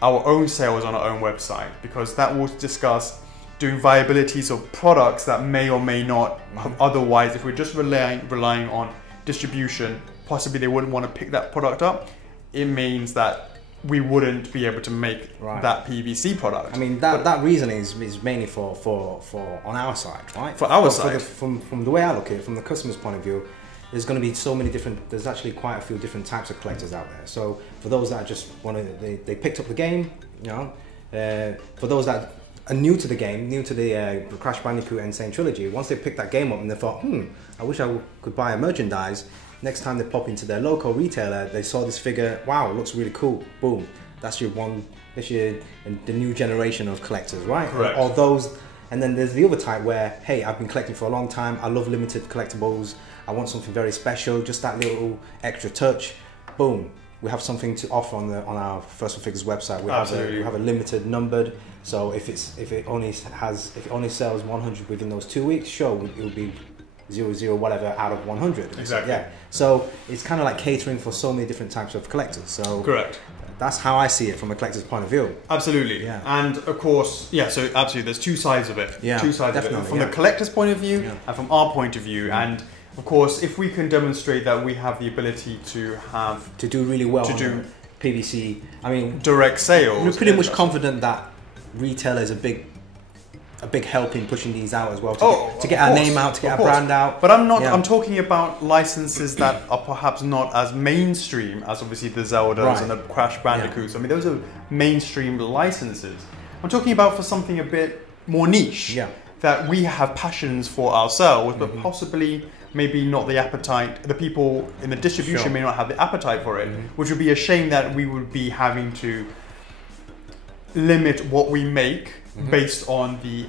our own sales on our own website, because that will discuss doing viabilities of products that may or may not have otherwise, if we're just relying on distribution, possibly they wouldn't want to pick that product up. It means that we wouldn't be able to make that PVC product. I mean, that reasoning is mainly for on our side, right? For our side. From the way I look at it, from the customer's point of view, there's going to be so many different, there's actually quite a few different types of collectors out there. So for those that just want to, they picked up the game, for those that are new to the game, new to the Crash Bandicoot N.Sane Trilogy, once they picked that game up and they thought, I wish I could buy a merchandise, next time they pop into their local retailer, they saw this figure, wow, it looks really cool, boom. That's the new generation of collectors, right? Correct. Or those, and then there's the other type where, hey, I've been collecting for a long time, I love limited collectibles, I want something very special, just that little extra touch, boom. We have something to offer on our First for Figures website. We have a limited numbered, so if it only sells 100 within those 2 weeks, sure, it will be 00 whatever out of 100. Exactly. Yeah. So it's kind of like catering for so many different types of collectors. So correct. That's how I see it from a collector's point of view. Absolutely. Yeah. And of course, so absolutely, there's two sides of it. Yeah. Two sides of it. From the collector's point of view and from our point of view. And of course, if we can demonstrate that we have the ability to do really well on PVC, I mean, direct sales, we're pretty much confident that retail is a big help in pushing these out as well to get our name out, to get our brand out. But I'm talking about licenses that are perhaps not as mainstream as obviously the Zeldas and the Crash Bandicoots. I mean, those are mainstream licenses. I'm talking about for something a bit more niche that we have passions for ourselves, but possibly maybe not the appetite, the people in the distribution may not have the appetite for it, which would be a shame that we would be having to limit what we make based on the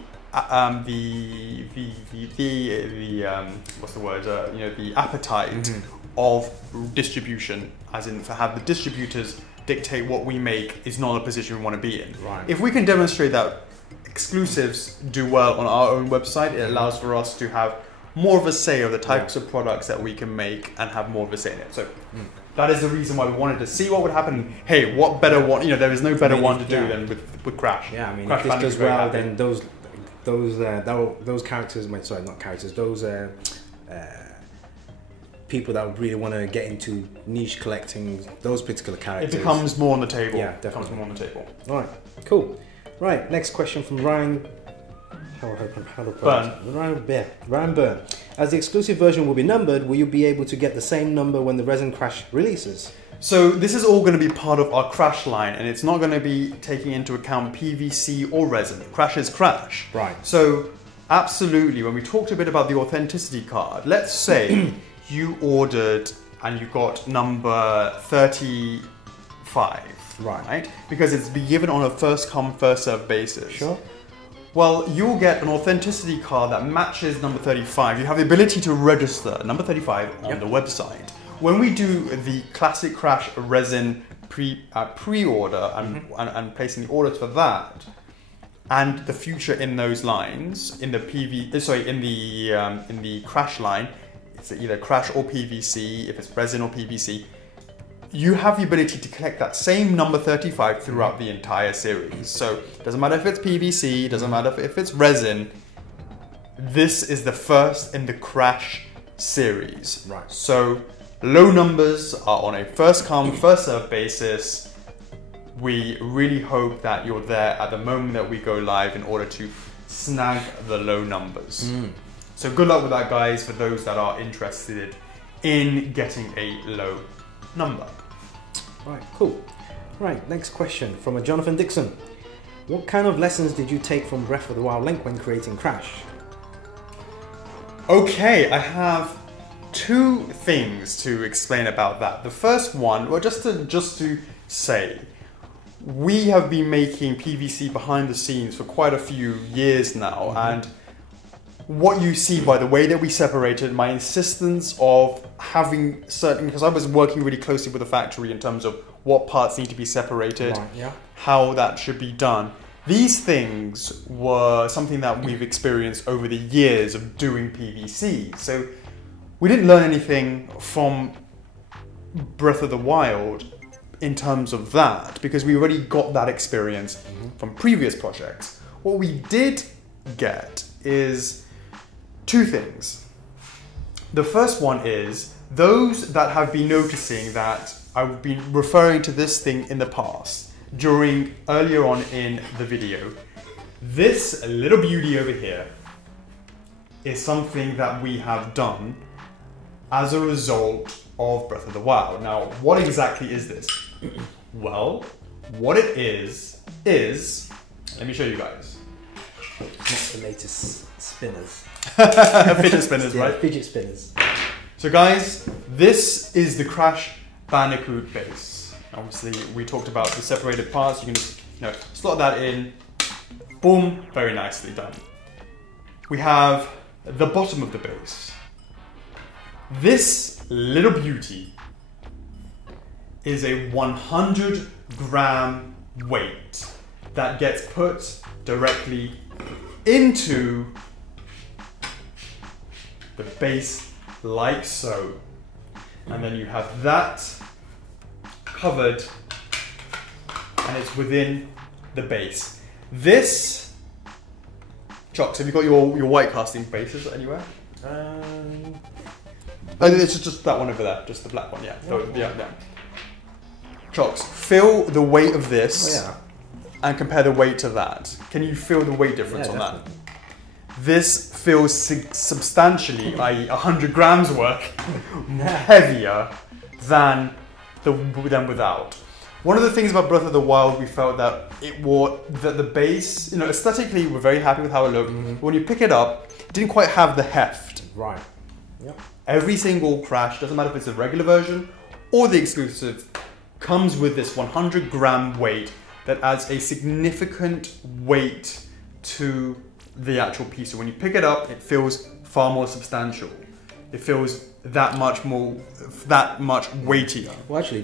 appetite of distribution, as in to have the distributors dictate what we make is not a position we want to be in. Right. If we can demonstrate that exclusives do well on our own website, it allows for us to have more of a say of the types of products that we can make and have more of a say in it. So that is the reason why we wanted to see what would happen. Hey, what better one? There is no better one to do than with Crash. Yeah, I mean, Crash if this does well, then those characters, sorry, not characters, those people that really want to get into niche collecting those particular characters. It becomes more on the table. Yeah, definitely. It becomes more on the table. All right, cool. Right, next question from Ryan. Ryan Byrne. As the exclusive version will be numbered, will you be able to get the same number when the Resin Crash releases? So this is all going to be part of our Crash line, and it's not going to be taking into account PVC or resin. Crash is Crash. Right. So absolutely, when we talked a bit about the authenticity card, let's say you ordered and you got number 35. Right? Because it's be given on a first come, first served basis. Sure. Well, you'll get an authenticity card that matches number 35. You have the ability to register number 35 on the website. When we do the Classic Crash Resin pre-order and placing the orders for that, and the future in those lines in the in the Crash line, it's either Crash or PVC. If it's resin or PVC, you have the ability to collect that same number 35 throughout the entire series. So it doesn't matter if it's PVC, it doesn't matter if it's resin. This is the first in the Crash series. Right. So low numbers are on a first come, first served basis. We really hope that you're there at the moment that we go live in order to snag the low numbers. So good luck with that, guys, for those that are interested in getting a low number. Right, cool. Right, next question from a Jonathan Dixon. What kind of lessons did you take from BotW Link when creating Crash? Okay, I have two things to explain about that. The first one, well, just to say, we have been making PVC behind the scenes for quite a few years now, and what you see by the way that we separated, my insistence of having certain, because I was working really closely with the factory in terms of what parts need to be separated, how that should be done. These things were something that we've experienced over the years of doing PVC. So we didn't learn anything from Breath of the Wild in terms of that, because we already got that experience from previous projects. What we did get is two things. The first one is those that have been noticing that I've been referring to this thing in the past, earlier on in the video. This little beauty over here is something that we have done as a result of Breath of the Wild. Now, what exactly is this? Well, what it is, let me show you guys. It's not the latest spinners. Fidget spinners, right? Fidget spinners. So guys, this is the Crash Bandicoot base. Obviously, we talked about the separated parts. You can just slot that in. Boom, very nicely done. We have the bottom of the base. This little beauty is a 100-gram weight that gets put directly into the base like so. And then you have that covered and it's within the base. This, Chocks, have you got your white casting bases anywhere? It's just that one over there, just the black one, yeah. Yeah. Chocks, feel the weight of this and compare the weight to that. Can you feel the weight difference on that? This feels substantially, i.e. 100 grams worth heavier than without. One of the things about Breath of the Wild, we felt that the base, aesthetically we're very happy with how it looked. But when you pick it up, it didn't quite have the heft. Right. Yep. Every single Crash, doesn't matter if it's a regular version or the exclusive, comes with this 100-gram weight that adds a significant weight to the actual piece. So when you pick it up, it feels far more substantial. It feels that much weightier. Well, actually,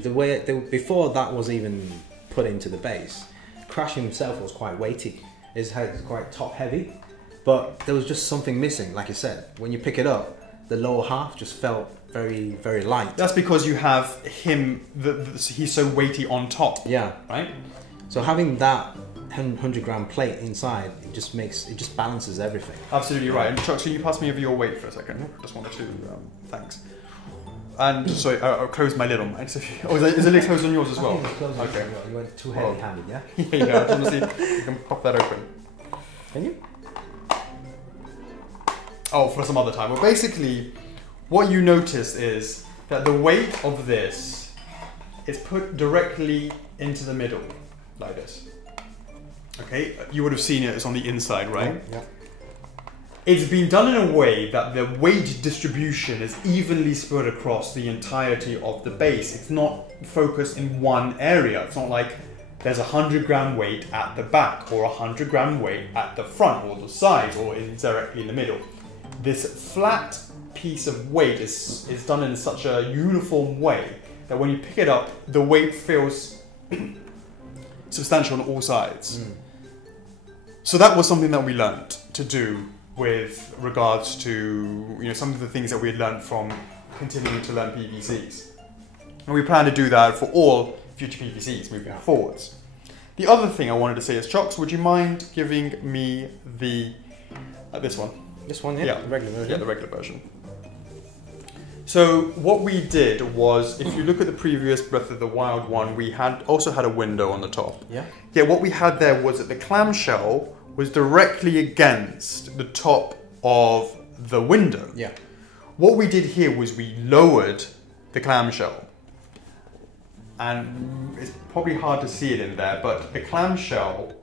before that was even put into the base, Crash himself was quite weighty. His head was quite top heavy, but there was just something missing. Like I said, when you pick it up, the lower half just felt very, very light. That's because you have him, he's so weighty on top. Yeah. Right? So having that 100-gram plate inside, it just balances everything. Absolutely right. And Chuck, can you pass me over your weight for a second? Just wanted to, thanks. And sorry, I'll close my lid on mine. So is the lid closed on yours as well? Okay. You went too heavy-handed, yeah? Yeah, I just want to see if you can pop that open. Can you? Oh, for some other time. Well, basically, what you notice is that the weight of this is put directly into the middle, like this. Okay, you would have seen it, it's on the inside, right? Yeah. It's been done in a way that the weight distribution is evenly spread across the entirety of the base. It's not focused in one area. It's not like there's 100-gram weight at the back or 100-gram weight at the front or the sides or directly in the middle. This flat piece of weight is done in such a uniform way that when you pick it up, the weight feels substantial on all sides. So that was something that we learned to do with regards to some of the things that we had learned from continuing to learn PVCs. And we plan to do that for all future PVCs moving forwards. The other thing I wanted to say is, Chocks, would you mind giving me the this one? This one, yeah? The regular version. Yeah, the regular version. So what we did was, if you look at the previous Breath of the Wild one, we also had a window on the top. Yeah. Yeah, what we had there was that the clamshell was directly against the top of the window. Yeah. What we did here was we lowered the clamshell. And it's probably hard to see it in there, but the clamshell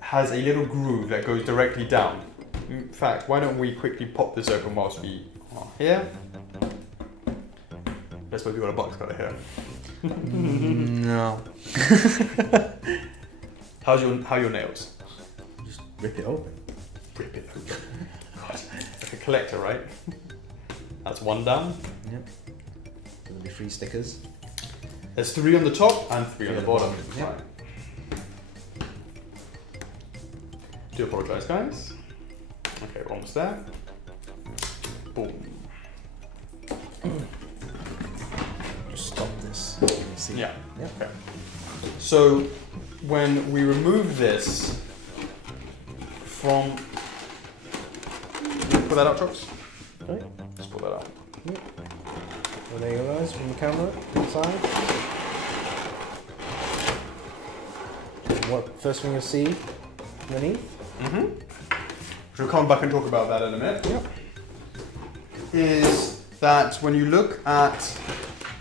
has a little groove that goes directly down. In fact, why don't we quickly pop this open whilst we are here? I suppose we've got a box cutter here. No. How are your nails? Just rip it open. Rip it open. God, like a collector, right? That's one down. Yep. There'll be 3 stickers. There's 3 on the top and 3 on the bottom. Yep. Right. Do apologise, guys. Okay, we're almost there. Boom. Just stop this. You can see. Yeah. Yeah. Okay. So when we remove this from, pull that out, Chocks. Right. Just pull that out. Yep. Well, there you go, guys, from the camera inside. What first thing you'll see underneath? We'll come back and talk about that in a minute. Yep. Is that when you look at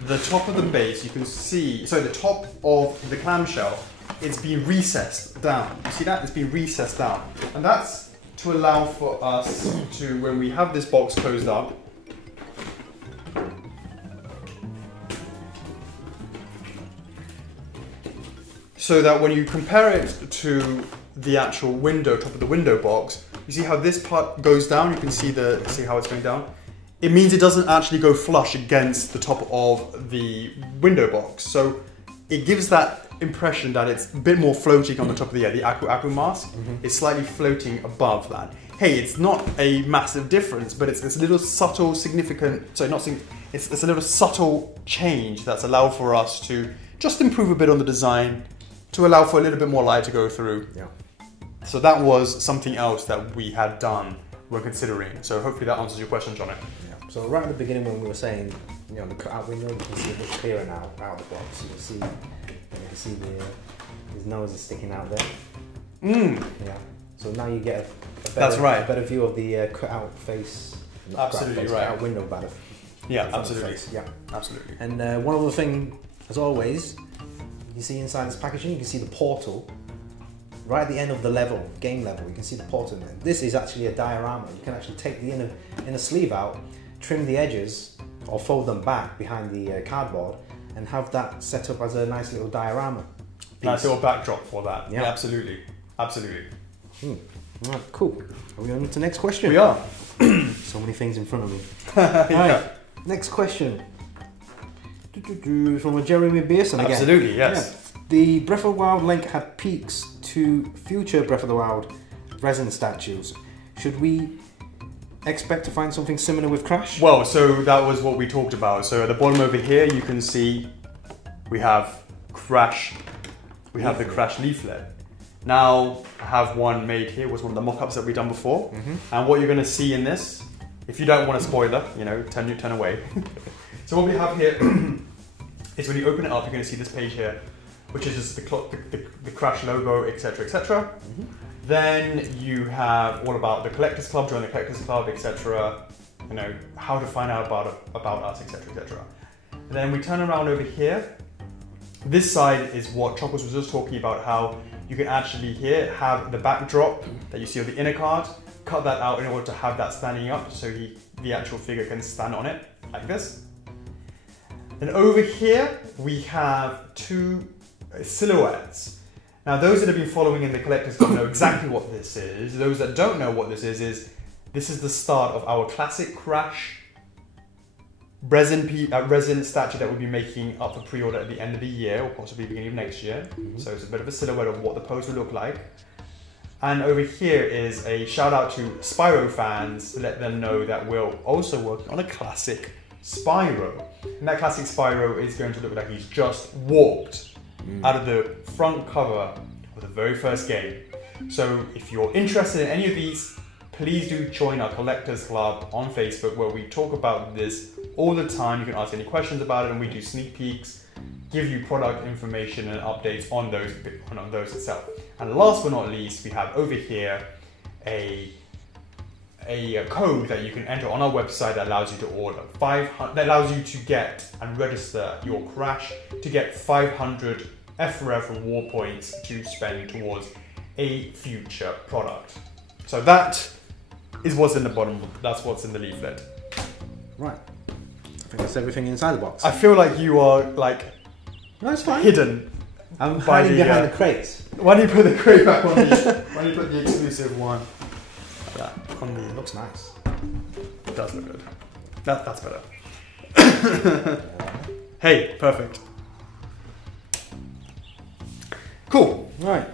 the top of the base, you can see, so the top of the clamshell, it's been recessed down. You see that? It's been recessed down. And that's to allow for us to, when we have this box closed up, so that when you compare it to the actual window, top of the window box, you see how this part goes down? You can see how it's going down. It means it doesn't actually go flush against the top of the window box. So it gives that impression that it's a bit more floating on the top of the Aku mask. It's slightly floating above that. Hey, it's not a massive difference, but it's this little subtle, significant, sorry, not significant, it's a little subtle change that's allowed for us to just improve a bit on the design, to allow for a little bit more light to go through. Yeah. So that was something else that we had done, we're considering. So hopefully that answers your question, Johnny. Yeah. So right at the beginning when we were saying, the cutout window, you can see it much clearer now out of the box. You can see his nose is sticking out there. Yeah. So now you get a better view of the cutout face. Absolutely right. Cutout window better. Yeah, absolutely. Yeah, absolutely. And one other thing, as always, you see inside this packaging, you can see the portal. Right at the end of the level, game level, you can see the portal in there. This is actually a diorama. You can actually take the inner sleeve out, trim the edges, or fold them back behind the cardboard, and have that set up as a nice little diorama piece. Nice little backdrop for that. Yeah, absolutely. Absolutely. Right, cool. Are we on to the next question? We are. So many things in front of me. Yeah. Right, next question. From a Jeremy Beerson again. Absolutely, yes. Yeah. The Breath of the Wild link had peaks to future Breath of the Wild resin statues. Should we expect to find something similar with Crash? Well, so that was what we talked about. So at the bottom over here, you can see we have Crash. We have the Crash leaflet. Now I have one made here. Was one of the mock-ups that we've done before. And what you're going to see in this, if you don't want a spoiler, turn away. So what we have here is when you open it up, you're going to see this page here, which is just the Crash logo, etc., etc. Then you have all about the Collectors Club, join the Collectors Club, etc. You know, how to find out about us, etc., etc. And then we turn around over here. This side is what Chocos was just talking about, how you can actually here have the backdrop that you see on the inner card, cut that out in order to have that standing up so the actual figure can stand on it like this. Then over here we have two silhouettes. Now those that have been following in the Collectors Club know exactly what this is. Those that don't know what this is the start of our classic Crash resin statue that we'll be making up for pre-order at the end of the year, or possibly beginning of next year. So it's a bit of a silhouette of what the pose will look like. And over here is a shout out to Spyro fans to let them know that we're also working on a classic Spyro. And that classic Spyro is going to look like he's just walked out of the front cover of the very first game. So if you're interested in any of these, please do join our Collectors Club on Facebook, where we talk about this all the time. You can ask any questions about it, and we do sneak peeks, give you product information and updates on those itself. And last but not least, we have over here a code that you can enter on our website that allows you to order that allows you to get and register your Crash to get 500 F4F reward points to spend towards a future product. So that is what's in the bottom. That's what's in the leaflet. Right. I think that's everything inside the box. I feel like you are like it's fine. Hidden. I'm hiding behind the crates. Why do you put the crate back on the? Why do you put the exclusive one? That on the. It looks nice. It does look good. That's better. Hey, perfect. Cool. Right.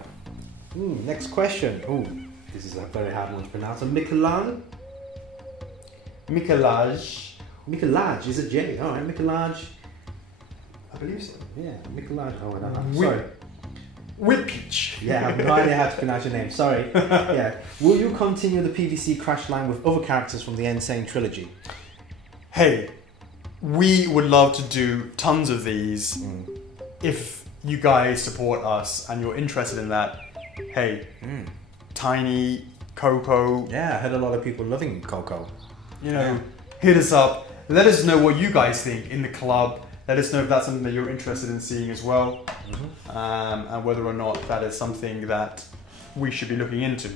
Next question. This is a very hard one to pronounce. Michelangelo? Michelangelo is a J. All right, Michelangelo. I believe so. Yeah, Michelangelo. Oh, I don't know. Sorry. Whitpeach. Yeah, I have no idea how to pronounce your name. Sorry. Yeah. Will you continue the PVC Crash line with other characters from the N.Sane Trilogy? Hey, we would love to do tons of these. If you guys support us and you're interested in that, hey, Tiny, Coco. Yeah, I heard a lot of people loving Coco. You know, hit us up. Let us know what you guys think in the club. Let us know if that's something that you're interested in seeing as well, and whether or not that is something that we should be looking into.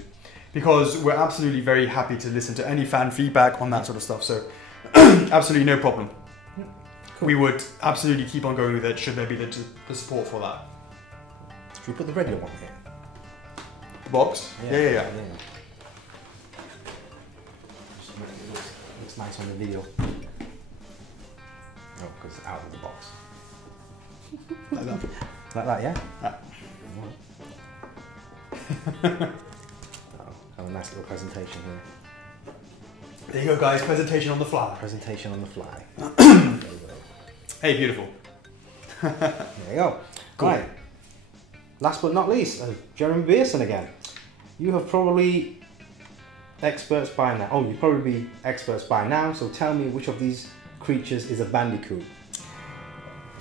Because we're absolutely very happy to listen to any fan feedback on that sort of stuff. So, absolutely no problem. Cool. We would absolutely keep on going with it should there be the support for that. Should we put the regular one here? The box? Yeah. Looks nice on the video. Oh, because it's out of the box. Like that? Like that, yeah? Have a nice little presentation here. There you go, guys. Presentation on the fly. Presentation on the fly. Hey, beautiful. There you go. Cool. Right. Last but not least, Jeremy Beerson again. You have probably experts by now. Oh, you probably be experts by now. So tell me which of these creatures is a Bandicoot.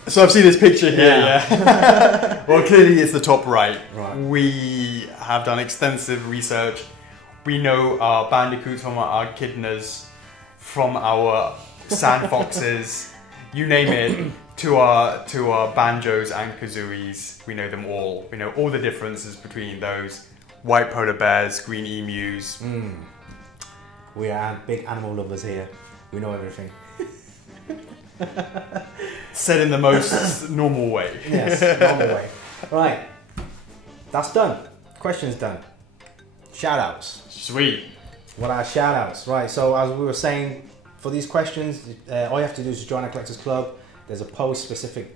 So I've seen this picture here, yeah. Well, clearly it's the top right. We have done extensive research. We know our Bandicoots from our echidnas, from our sandfoxes, you name it, to our banjos and kazooies. We know them all. We know all the differences between those. White polar bears, green emus. We are big animal lovers here. We know everything. Said in the most normal way. Yes, normal way. Right. That's done. Questions done. Shout outs. Sweet. What are shout outs? Right, so as we were saying, for these questions, all you have to do is join our Collectors Club. There's a post specific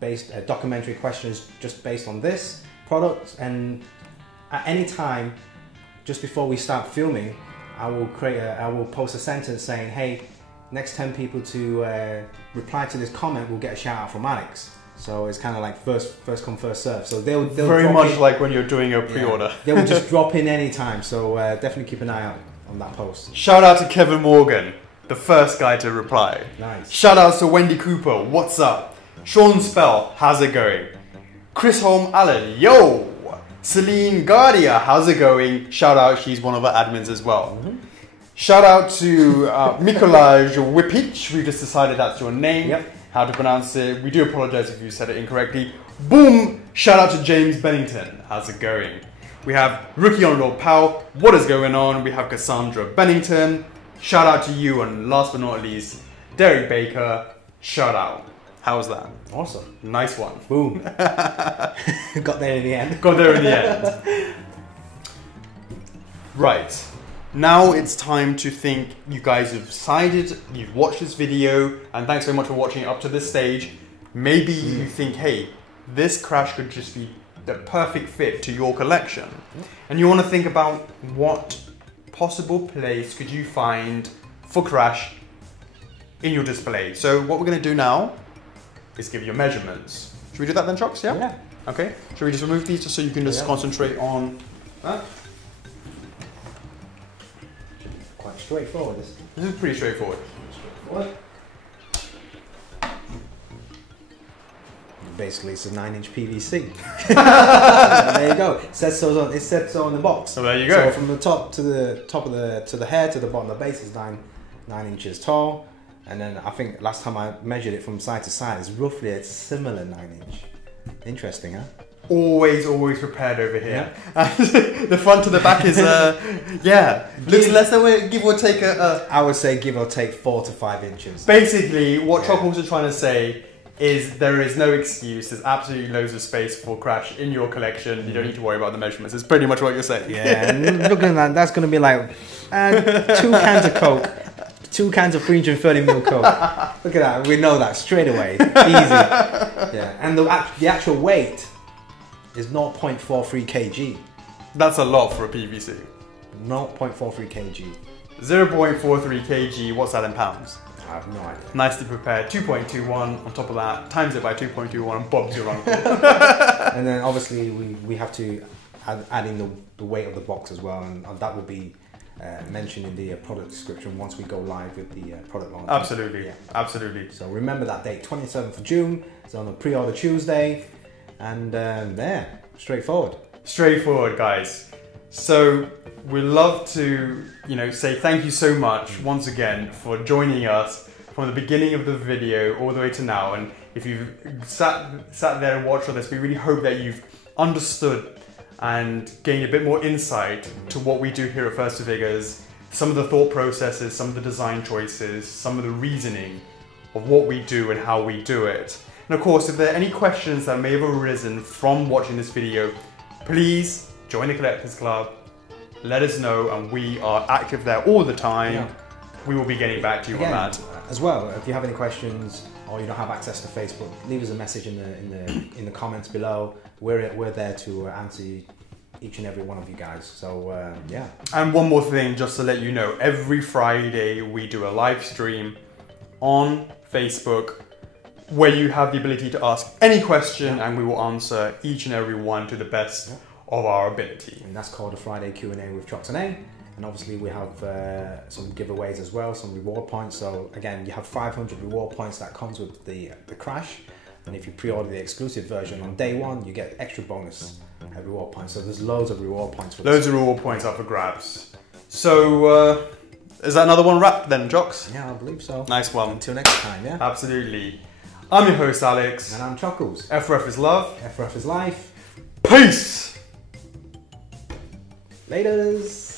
based documentary questions just based on this product, and at any time, just before we start filming, I will post a sentence saying, hey, next 10 people to reply to this comment will get a shout out from Alex. So it's kind of like first come, first serve. So they'll very much in, like when you're doing a pre-order. They will just drop in any time. So definitely keep an eye out on that post. Shout out to Kevin Morgan. the first guy to reply. Nice. Shout out to Wendy Cooper, what's up? Sean Spell, how's it going? Chris Holm Allen, yo! Celine Guardia, how's it going? Shout out, she's one of our admins as well. Shout out to Mikolaj Whipich, we just decided that's your name. Yep. How to pronounce it. We do apologize if you said it incorrectly. Boom! Shout out to James Bennington, how's it going? We have Rookie on Lord Powell, what is going on? We have Cassandra Bennington. Shout out to you, and last but not least, Derek Baker, shout out. How was that? Awesome. Nice one. Boom. Got there in the end. Got there in the end. Right. Now it's time to think. You guys have decided, you've watched this video, and thanks very much for watching it up to this stage. Maybe you think, hey, this crash could just be the perfect fit to your collection. And you want to think about what possible place could you find for crash in your display. So what we're going to do now is give you measurements. Should we do that then, Chocs? Yeah? Yeah. Okay. Should we just remove these just so you can just concentrate on that? Quite straightforward. This is pretty straightforward. Basically, it's a 9-inch PVC. There you go. It says so on the box. So there you go. So from the top to the hair to the bottom of the base is 9 inches tall. And then I think last time I measured it from side to side, it's roughly a similar 9-inch. Interesting, huh? Always prepared over here. Yeah. The front to the back is, yeah, looks less than give or take I would say give or take 4 to 5 inches. Basically, what Chockles is trying to say is there is no excuse. There's absolutely loads of space for crash in your collection. You don't need to worry about the measurements. It's pretty much what you're saying. Yeah, and looking at that, that's going to be like 2 cans of Coke. 2 cans of 330ml Coke. Look at that. We know that straight away. Easy. Yeah. And the actual weight is 0.43 kg. That's a lot for a PVC. 0.43 kg. 0.43 kg. What's that in pounds? I have no idea. Nicely prepared. 2.21 on top of that. Times it by 2.21 and Bob's your uncle. And then obviously we have to add in the weight of the box as well, and that will be mentioned in the product description once we go live with the product launch. Absolutely, yeah. Absolutely. So remember that date, 27th of June. It's on a pre-order Tuesday, and there, straightforward. Straightforward, guys. So we'd love to, say thank you so much once again for joining us from the beginning of the video all the way to now. And if you've sat there and watched all this, we really hope that you've understood and gain a bit more insight to what we do here at First Figures, some of the thought processes, some of the design choices, some of the reasoning of what we do and how we do it. And of course, if there are any questions that may have arisen from watching this video, please join the Collectors Club, let us know, and we are active there all the time. Yeah. We will be getting back to you on that. As well, if you have any questions or you don't have access to Facebook, leave us a message in the comments below. We're there to answer each and every one of you guys. So yeah. And one more thing, just to let you know, every Friday we do a live stream on Facebook where you have the ability to ask any question, and we will answer each and every one to the best of our ability. And that's called a Friday Q&A with Chocs and A. And obviously we have some giveaways as well, some reward points. So again, you have 500 reward points that comes with the crash. And if you pre-order the exclusive version on day one, you get extra bonus reward points. So there's loads of reward points. Loads of reward points up for grabs. So is that another one wrapped then, Chocs? Yeah, I believe so. Nice one. Until next time, yeah? Absolutely. I'm your host, Alex. And I'm Chockles. F4F is love. F4F is life. Peace! Laters!